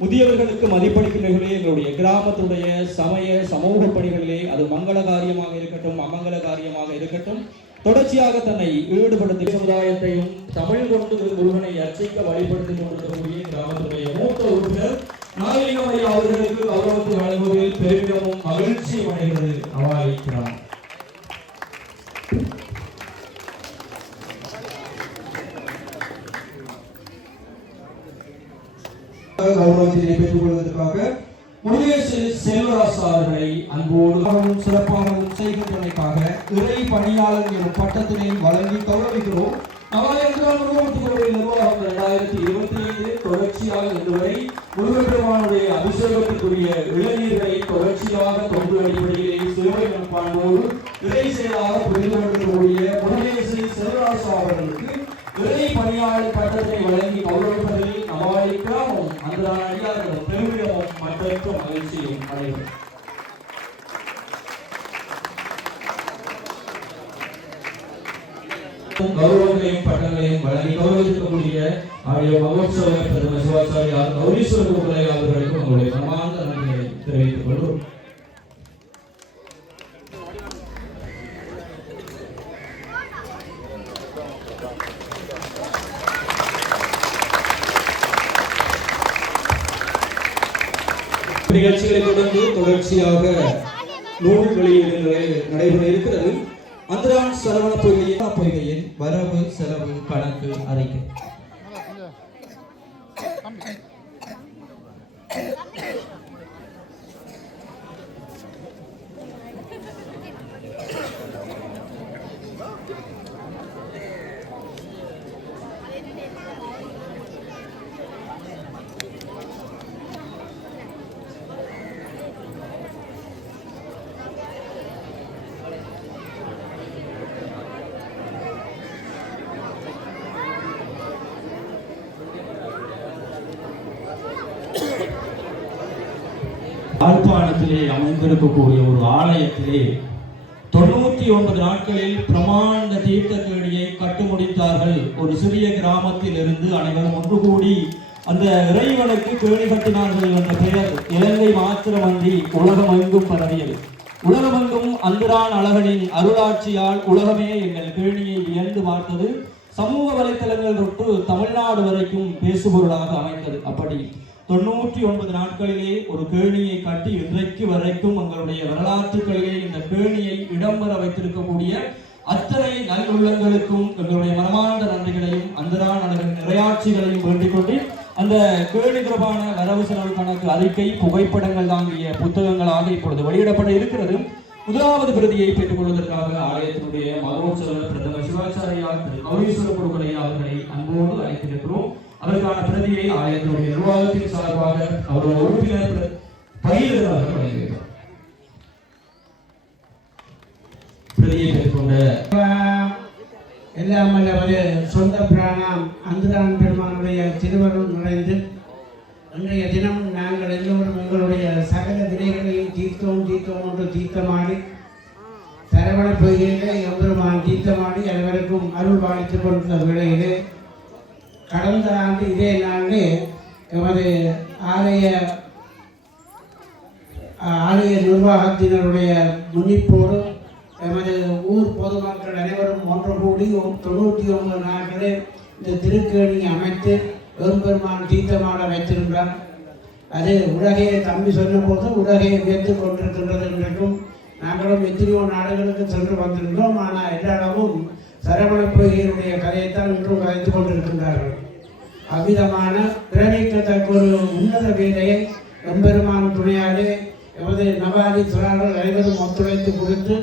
முதியவர்களுக்கு மதிப்பளிக்கும் நிகழ்ச்சியை எங்களுடைய கிராமத்துடைய சமய சமூக பணிகளிலே அது மங்கள காரியமாக இருக்கட்டும் அமங்கல காரியமாக இருக்கட்டும் தொடர்ச்சியாக தன்னை ஈடுபடுத்தி சமுதாயத்தையும் தமிழ் கொண்டு முருகனை அர்ச்சிக்க வழிபடுத்திக் கொண்டிருக்கக்கூடிய கிராமத்துடைய மூத்த உறுப்பினர் நாகலிங்கமணி அவர்களுக்கு கௌரவத்தை வழங்குவதில் பெருமிதமும் மகிழ்ச்சியும் அடைகிறது. அவாய் கிராமம். கௌரவத்தினை பெற்றுக் கொள்வதற்காக முருகேசு செல்வராசு அவர்களை அன்போடு சிறப்பாகவும் செய்கின்றமைக்காக இறை பணியாளர் எனும் பட்டத்தினை வழங்கி கௌரவிக்கிறோம். நிர்வாகம் 2025 தொடர்ச்சியாக இதுவரை முருகப்பெருமானுடைய அபிஷேகத்திற்குரிய இளநீர்களை தொடர்ச்சியாக தொண்டு அடிப்படையிலே சேவை மனப்பான்போடு இறை செயலாக புரிந்து கொண்டிருக்கக்கூடிய முருகேசு செல்வராசு அவர்களுக்கு இறை பணியாளர் பட்டத்தை வழங்கி கௌரவிப்பதில் நவாலி கிராமம் அந்துரான் அடியார்களும் பெருமிதமும் மற்றற்ற மகிழ்ச்சியும் அடைகிறது. கௌரவங்களையும் பட்டங்களையும் வழங்கி கௌரவிக்கக்கூடிய அவருடைய மகோற்சவ பிரதம சிவாச்சாரியார் கௌரீஸ்வர குருக்களை அவர்களுக்கு உங்களுடைய மனமார்ந்த நன்றிகளை தெரிவித்துக் கொள்வோம். நிகழ்ச்சிகளை தொடர்ந்து தொடர்ச்சியாக நூல் வெளியீடு நடைபெற இருக்கிறது. அந்துரான் சரவண பொய்கையின் வரவு செலவு கணக்கு அறிக்கை. யாழ்ப்பாணத்திலே அமைந்திருக்கக்கூடிய ஒரு ஆலயத்திலே 99 நாட்களில் பிரமாண்ட தீர்த்த கேணியை கட்டு முடித்தார்கள். ஒரு சிறிய கிராமத்தில் இருந்து அனைவரும் ஒன்று கூடி அந்த இறைவனுக்கு கேணி கட்டினார்கள் என்ற பெயர் இலங்கை மாத்திரமன்றி உலகமெங்கும் பரவியது. உலகமெங்கும் அந்துரான் அழகனின் அருளாட்சியால் உலகமே எங்கள் கேணியை வியந்து பார்த்தது. சமூக வலைத்தளங்கள் தொட்டு தமிழ்நாடு வரைக்கும் பேசுபொருளாக அமைந்தது. அப்படி 99 நாட்களிலே ஒரு கேணியை கட்டி இன்றைக்கு வரைக்கும் எங்களுடைய வரலாற்றுகளிலே இந்த கேணியை இடம்பெற வைத்திருக்கக்கூடிய அத்தனை நல்லுள்ளங்களுக்கும் எங்களுடைய மனமார்ந்த நன்றிகளையும் அந்துரான் அழகன் நிறையாட்சிகளையும் வேண்டிக் கொண்டு அந்த கேணி தொடர்பான வரவு செலவு கணக்கு அறிக்கை புகைப்படங்கள் தாங்கிய புத்தகங்களாக இப்பொழுது வெளியிடப்பட இருக்கிறது. முதலாவது பிரதியை பெற்றுக் கொள்வதற்காக ஆலயத்தினுடைய மகோற்சவ பிரதம சிவாச்சாரியார் கௌரீஸ்வர குருக்களை அவர்களை அன்போடு அழைத்திருக்கிறோம். அதற்கான பிரதியை ஆலயத்தினுடைய நிர்வாகத்தின் சார்பாக அவருடைய உறுப்பினர் பகிர்ந்ததாக வழங்குகிறார். பிரதியை பெற்றுக்கொண்ட எல்லாம் அல்ல சொந்த பிராணம் அந்துரான் பெருமானுடைய திருவருள் நுழைந்து இன்றைய தினம் நாங்கள் எல்லோரும் எங்களுடைய சகல வினைகளையும் தீர்த்தோம் என்று தீர்த்தமாடி சரவண பொய்கையிலே எம்பெருமான் தீர்த்தமாடி அனைவருக்கும் அருள் பாலித்துக் கொண்ட வேளையிலே கடந்த ஆண்டு இதே நாளிலே எமது ஆலய நிர்வாகத்தினருடைய முன்னிப்போடு எமது ஊர் பொதுமக்கள் அனைவரும் ஒன்று கூடி 99 நாட்களே இந்த திருக்கேணி அமைத்து எம்பெருமான் தீர்த்தமாட வைத்திருந்தார். அது உலகையை தம்பி சொன்னபோது உலகையை வியந்து கொண்டிருக்கின்றது என்றும் நாங்களும் எத்தனையோ நாடுகளுக்கு சென்று வந்திருந்தோம். ஆனால் எல்லா இடமும் சரவண பொய்கையினுடைய கதையைத்தான் இன்றும் கதைத்து கொண்டிருக்கின்றார்கள். அவ்விதமான பிறவிக்கத்தக்க ஒரு உன்னத வேலையை எம்பெருமான் துணையாலே எமது நவாதி தொழிலாளர்கள் அனைவரும் ஒத்துழைத்து கொடுத்து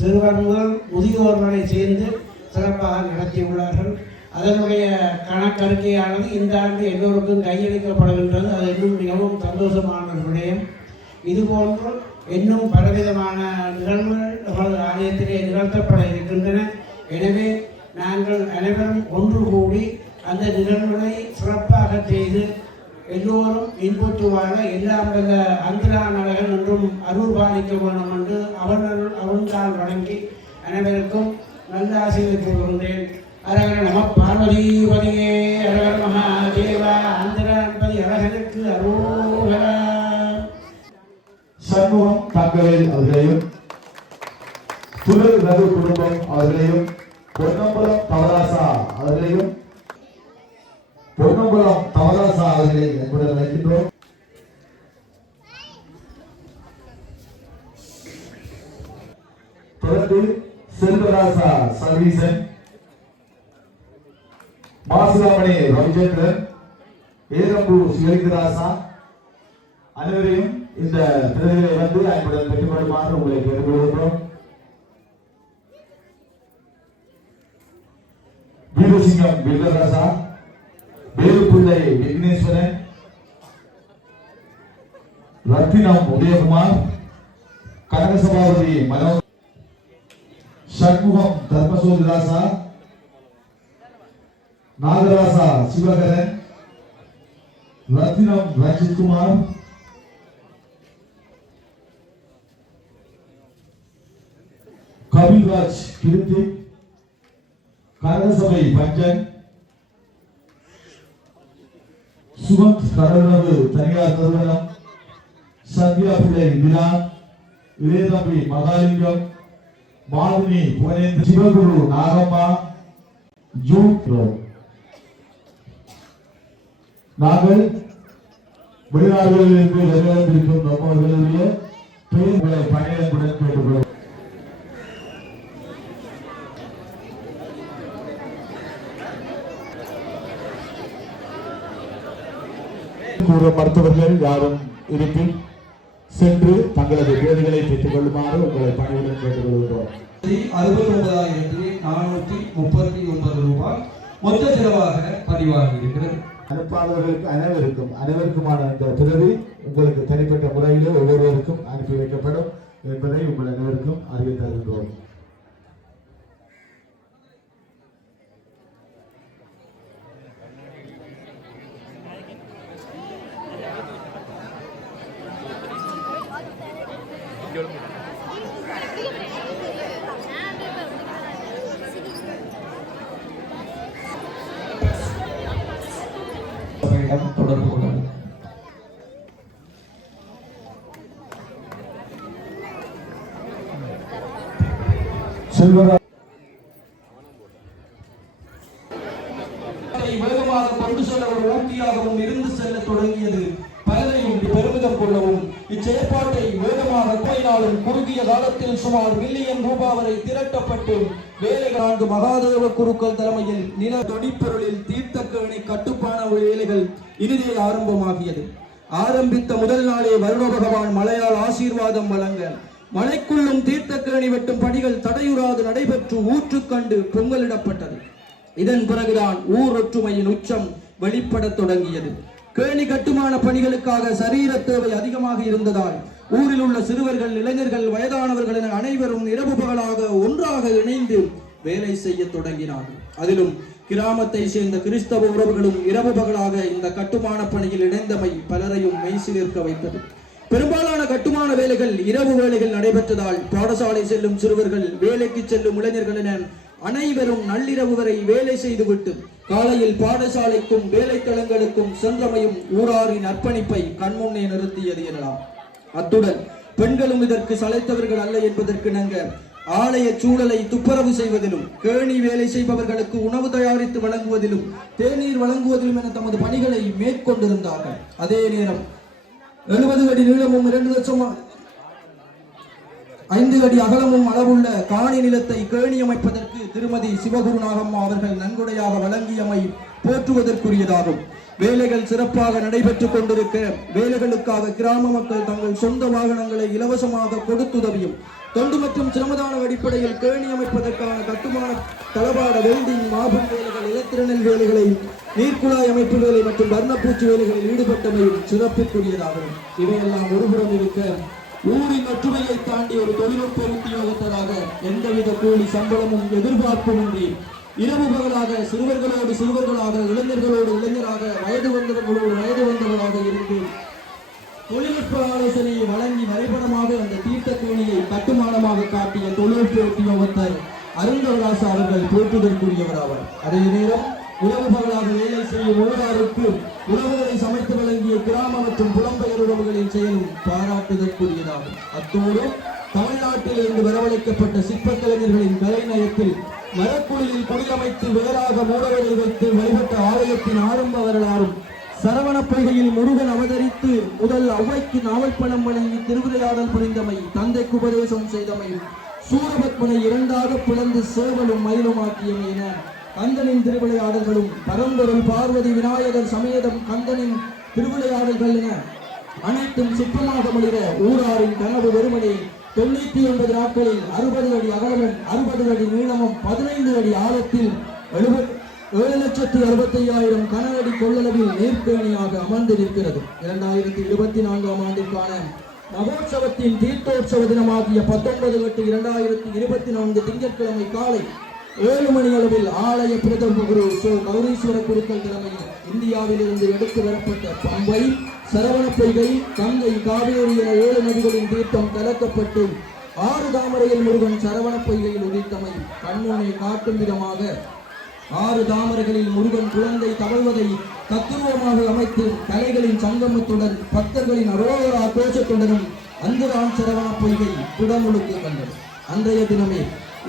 சிறுவர் முதல் முதியோர் வரை சேர்ந்து சிறப்பாக நடத்தியுள்ளார்கள். அதனுடைய கணக்கறிக்கையானது இந்த ஆண்டு எல்லோருக்கும் கையளிக்கப்படுகின்றது. அது இன்னும் மிகவும் சந்தோஷமான விடயம். இதுபோன்று இன்னும் பலவிதமான நிகழ்வுகள் நமது ஆலயத்திலே நிகழ்த்தப்பட இருக்கின்றன. எனவே நாங்கள் அனைவரும் ஒன்று கூடி அந்த நிகழ்வுகளை சிறப்பாக செய்து எல்லோரும் இன்புற்று வாழ எல்லாம் வல்ல அந்திராநலகன் என்றும் அருள் பாலிக்க வேண்டும் என்று அவன்கால் வணங்கி அனைவருக்கும் நல்ல ஆசைகளை கூறுகின்றேன். அரகர நம பார்வதிபதியே அரகர மகாதேவா அந்திரான்பதி அரகனுக்கு அரோகரா. சண்முகம் தங்கவேல் அவர்களையும் துணை ரகு குடும்பம் அவர்களையும் பொன்னம்பலம் தவராசா அவர்களையும் என்பதை நினைக்கின்றோம். தொடர்ந்து செல்வராசா சர்வீசன், மாசிலாமணி ரவிச்சந்திரன், ஏரம்பு சிவலிங்கராசா அனைவரையும் இந்த பிரதிகளை வந்து அன்புடன் பெற்றுக்கொள்ளுமாறு உங்களை கேட்டுக்கொள்கிறோம். வீரசிங்கம் வில்லராசா, வேலுப்பிள்ளை விக்னேஸ்வரன், ரத்தினம் உதயகுமார், கனகசபாபதி மனோ, சண்முகம் தர்மசோதராசா, நாகராசா சிவகரன், ரத்தினம் ரஞ்சித்குமார், கபில்ராஜ் கிருத்தி, கனகசபை பஞ்சன், சுகந்த் கடலுணவு தனியார் நிறுவனம், சந்தியா பிள்ளை வினா, இளையதம்பி மகாலிங்கம், மாலினி புவனேந்திர, சிவகுரு நாகம்மா, நாங்கள் வெளிநாடுகளில் இருந்து வருவதற்கும் நம்மவர்களுடைய பெயர்களை பணியிடங்களுடன் கேட்டுக்கொள்வோம். மருத்துவர்கள் யாரும் இருப்பின் சென்று தங்களது தேதிகளை பெற்றுக் கொள்ளுமாறு உங்களை பணியுடன் கேட்டுக்கொள்கிறோம். 69,439 ரூபாய் மொத்த செலவாக பதிவாகி இருக்கிறது. அனுப்பாளர்களுக்கு அனைவருக்குமான இந்த பிரதி உங்களுக்கு தனிப்பட்ட முறையிலே ஒவ்வொருவருக்கும் அனுப்பி வைக்கப்படும் என்பதை உங்கள் அனைவருக்கும் அறிவித்தருகின்றோம். தொடர்பு கொள்ளுங்கள். வேகமாக கொண்டு செல்ல ஒரு ஊட்டியாகவும் இருந்து செல்ல தொடங்கியது. பலரையும் பெருமிதம் கொள்ளவும் இச்செயற்பாட்டை வேகமாக கோயினாலும் குறுகிய காலத்தில் சுமார் மில்லியன் ரூபாய் வரை திரட்டப்பட்டு வேலைகள் மகாதேவ குருக்கள் தலைமையில் நில தொடிப்பொருளில் தீர்த்தக்கேணி கட்டுப்பான வேலைகள் இறுதியே ஆரம்பமாகியது. ஆரம்பித்த முதல் நாளே வருண பகவான் மலையால் ஆசீர்வாதம் வழங்க மலைக்குள்ளும் தீர்த்தக்கேணி வெட்டும் பணிகள் தடையுறாது நடைபெற்று ஊற்று கண்டு பொங்கலிடப்பட்டது. இதன் பிறகுதான் ஊர் ஒற்றுமையின் உச்சம் வெளிப்பட தொடங்கியது. கேணி கட்டுமான பணிகளுக்காக சரீர தேவை அதிகமாக இருந்ததால் ஊரில் உள்ள சிறுவர்கள், இளைஞர்கள், வயதானவர்கள் என அனைவரும் இரவு பகலாக ஒன்றாக இணைந்து வேலை செய்ய தொடங்கினார்கள். அதிலும் கிராமத்தை சேர்ந்த கிறிஸ்தவ உறவுகளும் இரவு பகலாக இந்த கட்டுமான பணியில் இணைந்தமை பலரையும் மெய்சிலிருக்க வைத்தது. பெரும்பாலான கட்டுமான வேலைகள் இரவு வேலைகள் நடைபெற்றதால் பாடசாலை செல்லும் சிறுவர்கள், வேலைக்கு செல்லும் இளைஞர்கள் என அனைவரும் நள்ளிரவு வரை வேலை செய்துவிட்டு காலையில் பாடசாலைக்கும் வேலைத்தளங்களுக்கும் சென்றமையும் ஊராரின் அர்ப்பணிப்பை கண்முன்னே நிறுத்தியது எனலாம். அத்துடன் பெண்களும் இதற்கு சளைத்தவர்கள் அல்ல என்பதற்கு நங்க ஆலய சூழலை துப்புரவு செய்வதிலும், கேணி வேலை செய்பவர்களுக்கு உணவு தயாரித்து வழங்குவதிலும், தேநீர் வழங்குவதிலும் என தமது பணிகளை மேற்கொண்டிருந்தார்கள். அதே நேரம் 70 அடி நீளமும் 5 அடி அகலமும் அளவுள்ள காணி நிலத்தை கேணி அமைப்பதற்கு திருமதி சிவகுருநாகம்மா அவர்கள் நன்கொடையாக வழங்கியமை போற்றுவதற்குரியதாகும். வேலைகள் சிறப்பாக நடைபெற்றுக் கொண்டிருக்க வேலைகளுக்காக கிராம மக்கள் தங்கள் சொந்த வாகனங்களை இலவசமாக கொடுத்துதவியும், தொண்டு மற்றும் சிரமதான அடிப்படையில் கேணி அமைப்பதற்கான கட்டுமான தளபாட, வெல்டிங், மாபுன் வேலைகள், இலத்திரனல் வேலைகளை, நீர்க்குழாய் அமைப்பு வேலை மற்றும் வர்ணப்பூச்சி வேலைகளில் ஈடுபட்டமையும் சிறப்புக்குரியதாகும். இவையெல்லாம் ஒருபுறம் இருக்க, ஊரின் ஒற்றுமையை தாண்டி ஒரு தொழில்நுட்ப உத்தியோகத்தராக எந்தவித கூலி சம்பளமும் எதிர்பார்ப்புமின்றி இரவு பகலாக சிறுவர்களோடு சிறுவர்களாக, இளைஞர்களோடு இளைஞராக, வயது வந்தவர்களோடு வயது வந்தவராக இருந்து தொழில்நுட்ப ஆலோசனையை வழங்கி வரைபடமாக அந்த தீர்த்த கோணியை கட்டுமானமாக காட்டிய தொழில்நுட்ப உத்தியோகத்தர் அருந்தவராச அவர்கள் போற்றுதற்குரியவராவர். அதே நேரம் இரவு பகலாக வேலை செய்யும் ஊராருக்கு உணவுகளை சமைத்து வழங்கிய கிராம மற்றும் புலம்பெயர் உறவுகளின் செயலும் பாராட்டுதற்குரியதாகும். அத்தோடு தமிழ்நாட்டில் இருந்து வரவழைக்கப்பட்ட சிற்பக்கலைஞர்களின் கலை நயத்தில் மரக்குழியில் குடியமைத்து வேறாக மூடவரை வைத்து வழிபட்ட ஆலயத்தின் ஆரம்ப வரலாறும், சரவண பொய்கையில் முருகன் அவதரித்து முதல் அவ்வைக்கு நாவல்பழம் வழங்கி திருவிளையாடல் புரிந்தமை, தந்தைக்கு உபதேசம் செய்தமையும், சூரபத்மனை 2ஆக பிளந்து சேவலும் மயிலுமாக்கியமை என கந்தனின் திருவிளையாடல்களும், பரம்பொருள் பார்வதி விநாயகர் சமேதம் கந்தனின் திருவிளையாடல்கள் என அனைத்தும் சிற்பமாக மொழிகிற ஊராரின் கனவு வெறுமனே 99 நாட்களில் 60 அடி அகலமும் 60 அடி நீளமும் 15 அடி ஆழத்தில் 7,65,000 கன அடி கொள்ளளவில் நீர்க்கேணியாக அமர்ந்து நிற்கிறது. 2024ஆம் ஆண்டிற்கான மகோற்சவத்தின் தீர்த்தோற்சவ தினமாகிய 19/8/2024 திங்கட்கிழமை காலை 7 மணி அளவில் ஆலய பிரதம குரு கௌரீஸ்வர குருக்கள் தலைமையில் இந்தியாவிலிருந்து எடுத்து வரப்பட்ட பம்பை, சரவண பொய்கை, கங்கை, காவேரி என 7 நதிகளின் தீர்த்தம் கலக்கப்பட்டு 6 தாமரையில் முருகன் சரவண பொய்கையில் உதித்தமை கண்முனை காட்டும் விதமாக 6 தாமரைகளில் முருகன் குழந்தை தவழ்வதை தத்துவமாக அமைத்து கலைகளின் சங்கமத்துடன் பக்தர்களின் அரோகரா கோஷத்துடனும் அந்துரான் சரவண பொய்கை குடமுழுக்கு கண்டது. அன்றைய தினமே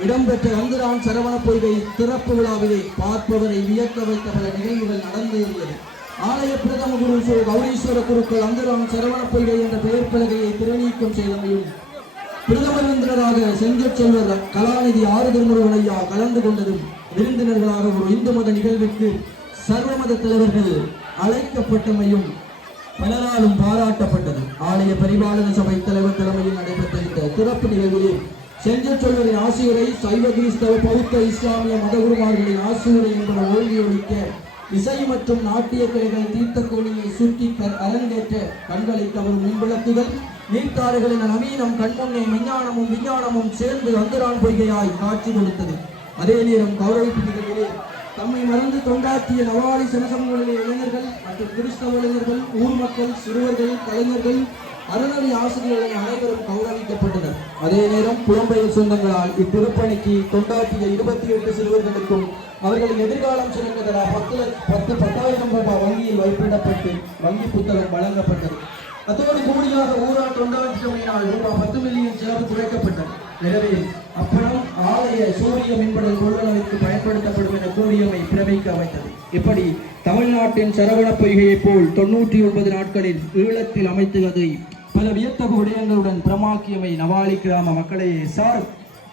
இடம்பெற்ற அந்துரான் சரவண பொய்கை திறப்பு விழாவிலே பார்ப்பவரை வியக்க வைத்த பல நிகழ்வுகள் நடந்தேறியது. ஆலய பிரதம குரு கௌரீஸ்வர குருக்கள் அந்துரான் சரவண பொய்கை என்ற பெயர் பலகையை திருநீக்கம் செய்தமையும், பிரதம விருந்தினராக செஞ்சொற்செல்வர் கலாநிதி ஆறு திருமுருகனையா கலந்து கொண்டதும், விருந்தினர்களாக ஒரு இந்து மத நிகழ்விற்கு சர்வமத தலைவர்கள் அழைக்கப்பட்டமையும் பலராலும் பாராட்டப்பட்டது. ஆலய பரிபாலன சபை தலைவர் தலைமையில் நடைபெற்ற இந்த சிறப்பு நிகழ்விலே செஞ்சொற்செல்வரின் ஆசிரியரை சைவ, கிறிஸ்தவ, பௌத்த, இஸ்லாமிய மதகுருமார்களின் ஆசிரியரை என்பன ஓங்கி ஒழிக்க இசை மற்றும் நாட்டிய கலைகள் தீர்த்த கோணியை சுற்றி அரங்கேற்ற கண்களை கவரும் மின்விளக்குகள், நீர்த்தாறுகளின் நவீனம் கண்முன்னே மெஞ்ஞானமும் விஞ்ஞானமும் சேர்ந்து அந்துரான் பொய்கையாய் காட்சி கொடுத்தது. அதே நேரம் கௌரவிப்பு நிகழ்விலே தம்மை மறந்து தொண்டாற்றிய நவாலி சிவசமூக இளைஞர்கள் மற்றும் கிறிஸ்தவ இளைஞர்கள், ஊர் மக்கள், சிறுவர்கள், கலைஞர்கள், அறநெறி ஆசிரியர்கள் அனைவரும் கௌரவிக்கப்பட்டனர். அதே நேரம் புலம்பெயர் சொந்தங்களால் இத்திருப்பணிக்கு தொண்டாற்றிய 28 சிறுவர்களுக்கும் அவர்களின் எதிர்காலம் சிறந்ததா 10,000 ரூபாய் வங்கியில் வைப்பிடப்பட்டு வங்கி புத்தகம் வழங்கப்பட்டது. அதோடு கூடியாக ஊரால் தொண்டாற்றியமையினால் ரூபாய் 10 மில்லியன் செலவு குறைக்கப்பட்டது. எனவே அப்பறம் ஆலய சூரிய மின்படல் கொள்ளளவிற்கு பயன்படுத்தப்படும் என கூறியமை பிரமிக்க வைத்தது. இப்படி தமிழ்நாட்டின் சரவண பொய்கையை போல் 99 நாட்களில் ஈழத்தில் அமைத்துவதை பல வியத்தகு விடயங்களுடன் பிரமாக்கியமை நவாலி கிராம மக்களையே சாரும்.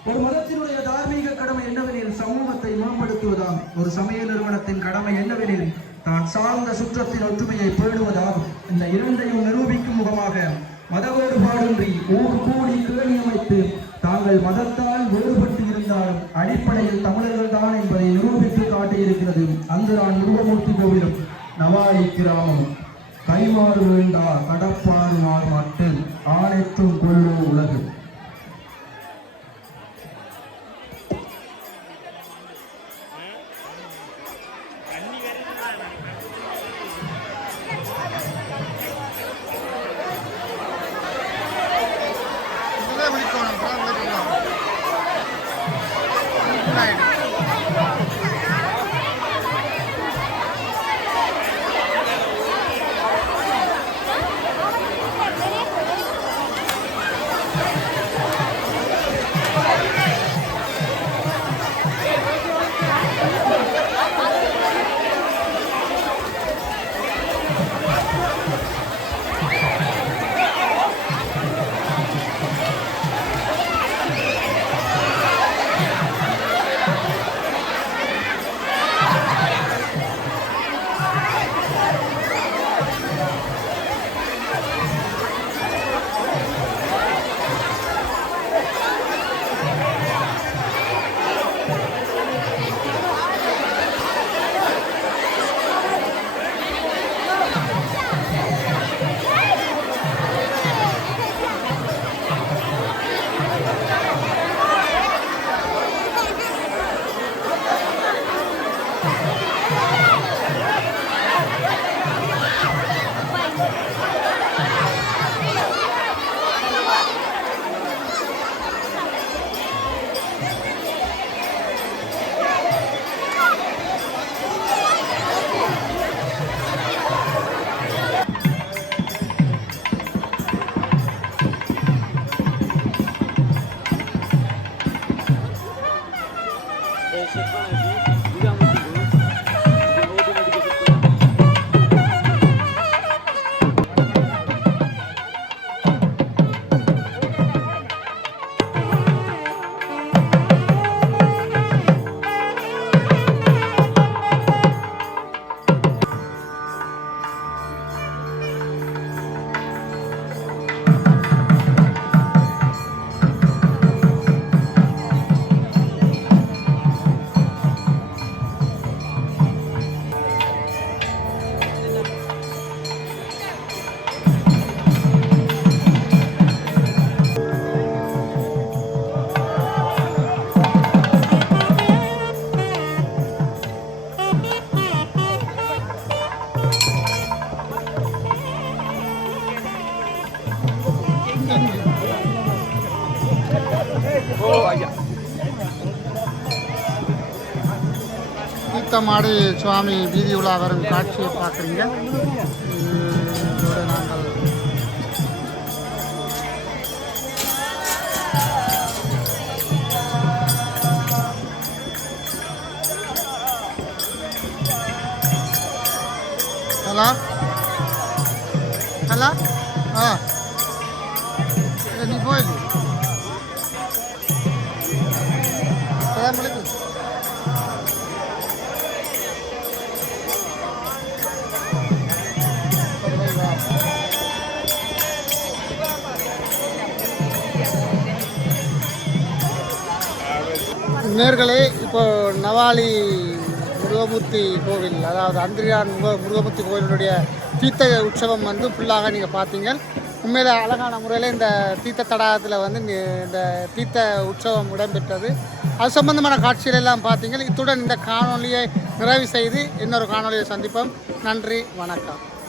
ஒரு மதத்தினுடைய தார்மீக கடமை என்னவெனில் சமூகத்தை மேம்படுத்துவதாகும். ஒரு சமய நிறுவனத்தின் கடமை என்னவெனில் தான் சார்ந்த சுற்றத்தின் ஒற்றுமையை பேணுவதாகும். இந்த இரண்டையும் நிரூபிக்கும் முகமாக மத வேறுபாடின்றி ஊர் கூடி கேணி அமைத்து தாங்கள் மதத்தால் வேறுபட்டு இருந்தாலும் அடிப்படையில் தமிழர்கள் தான் என்பதை நிரூபித்து காட்டியிருக்கிறது அந்துரான் முருகமூர்த்தி கோவிலும் நவாலி கிராமம். கைமாறு வேண்டா கடப்பாறு மாறு மட்டு ஆணைத்தும் கொள்ளோ உலகு. தீர்த்தமாடி சுவாமி வீதி உலா வரும் காட்சியை பார்க்குறீங்க. இதோட நாங்கள் ஹலோ ஹலோ நீ போயிடு அலாம் நேர்களே, இப்போ நவாலி முருகமூர்த்தி கோவில், அதாவது அந்திரியான் முருகமூர்த்தி கோவிலுடைய தீர்த்த உற்சவம் வந்து ஃபுல்லாக நீங்கள் பார்த்தீங்க. உண்மையில அழகான முறையில் இந்த தீர்த்த தடாகத்தில் வந்து இந்த தீர்த்த உற்சவம் இடம்பெற்றது. அது சம்பந்தமான காட்சிகள் எல்லாம் பார்த்தீங்க. இத்துடன் இந்த காணொலியை நிறைவு செய்து இன்னொரு காணொலியை சந்திப்போம். நன்றி, வணக்கம்.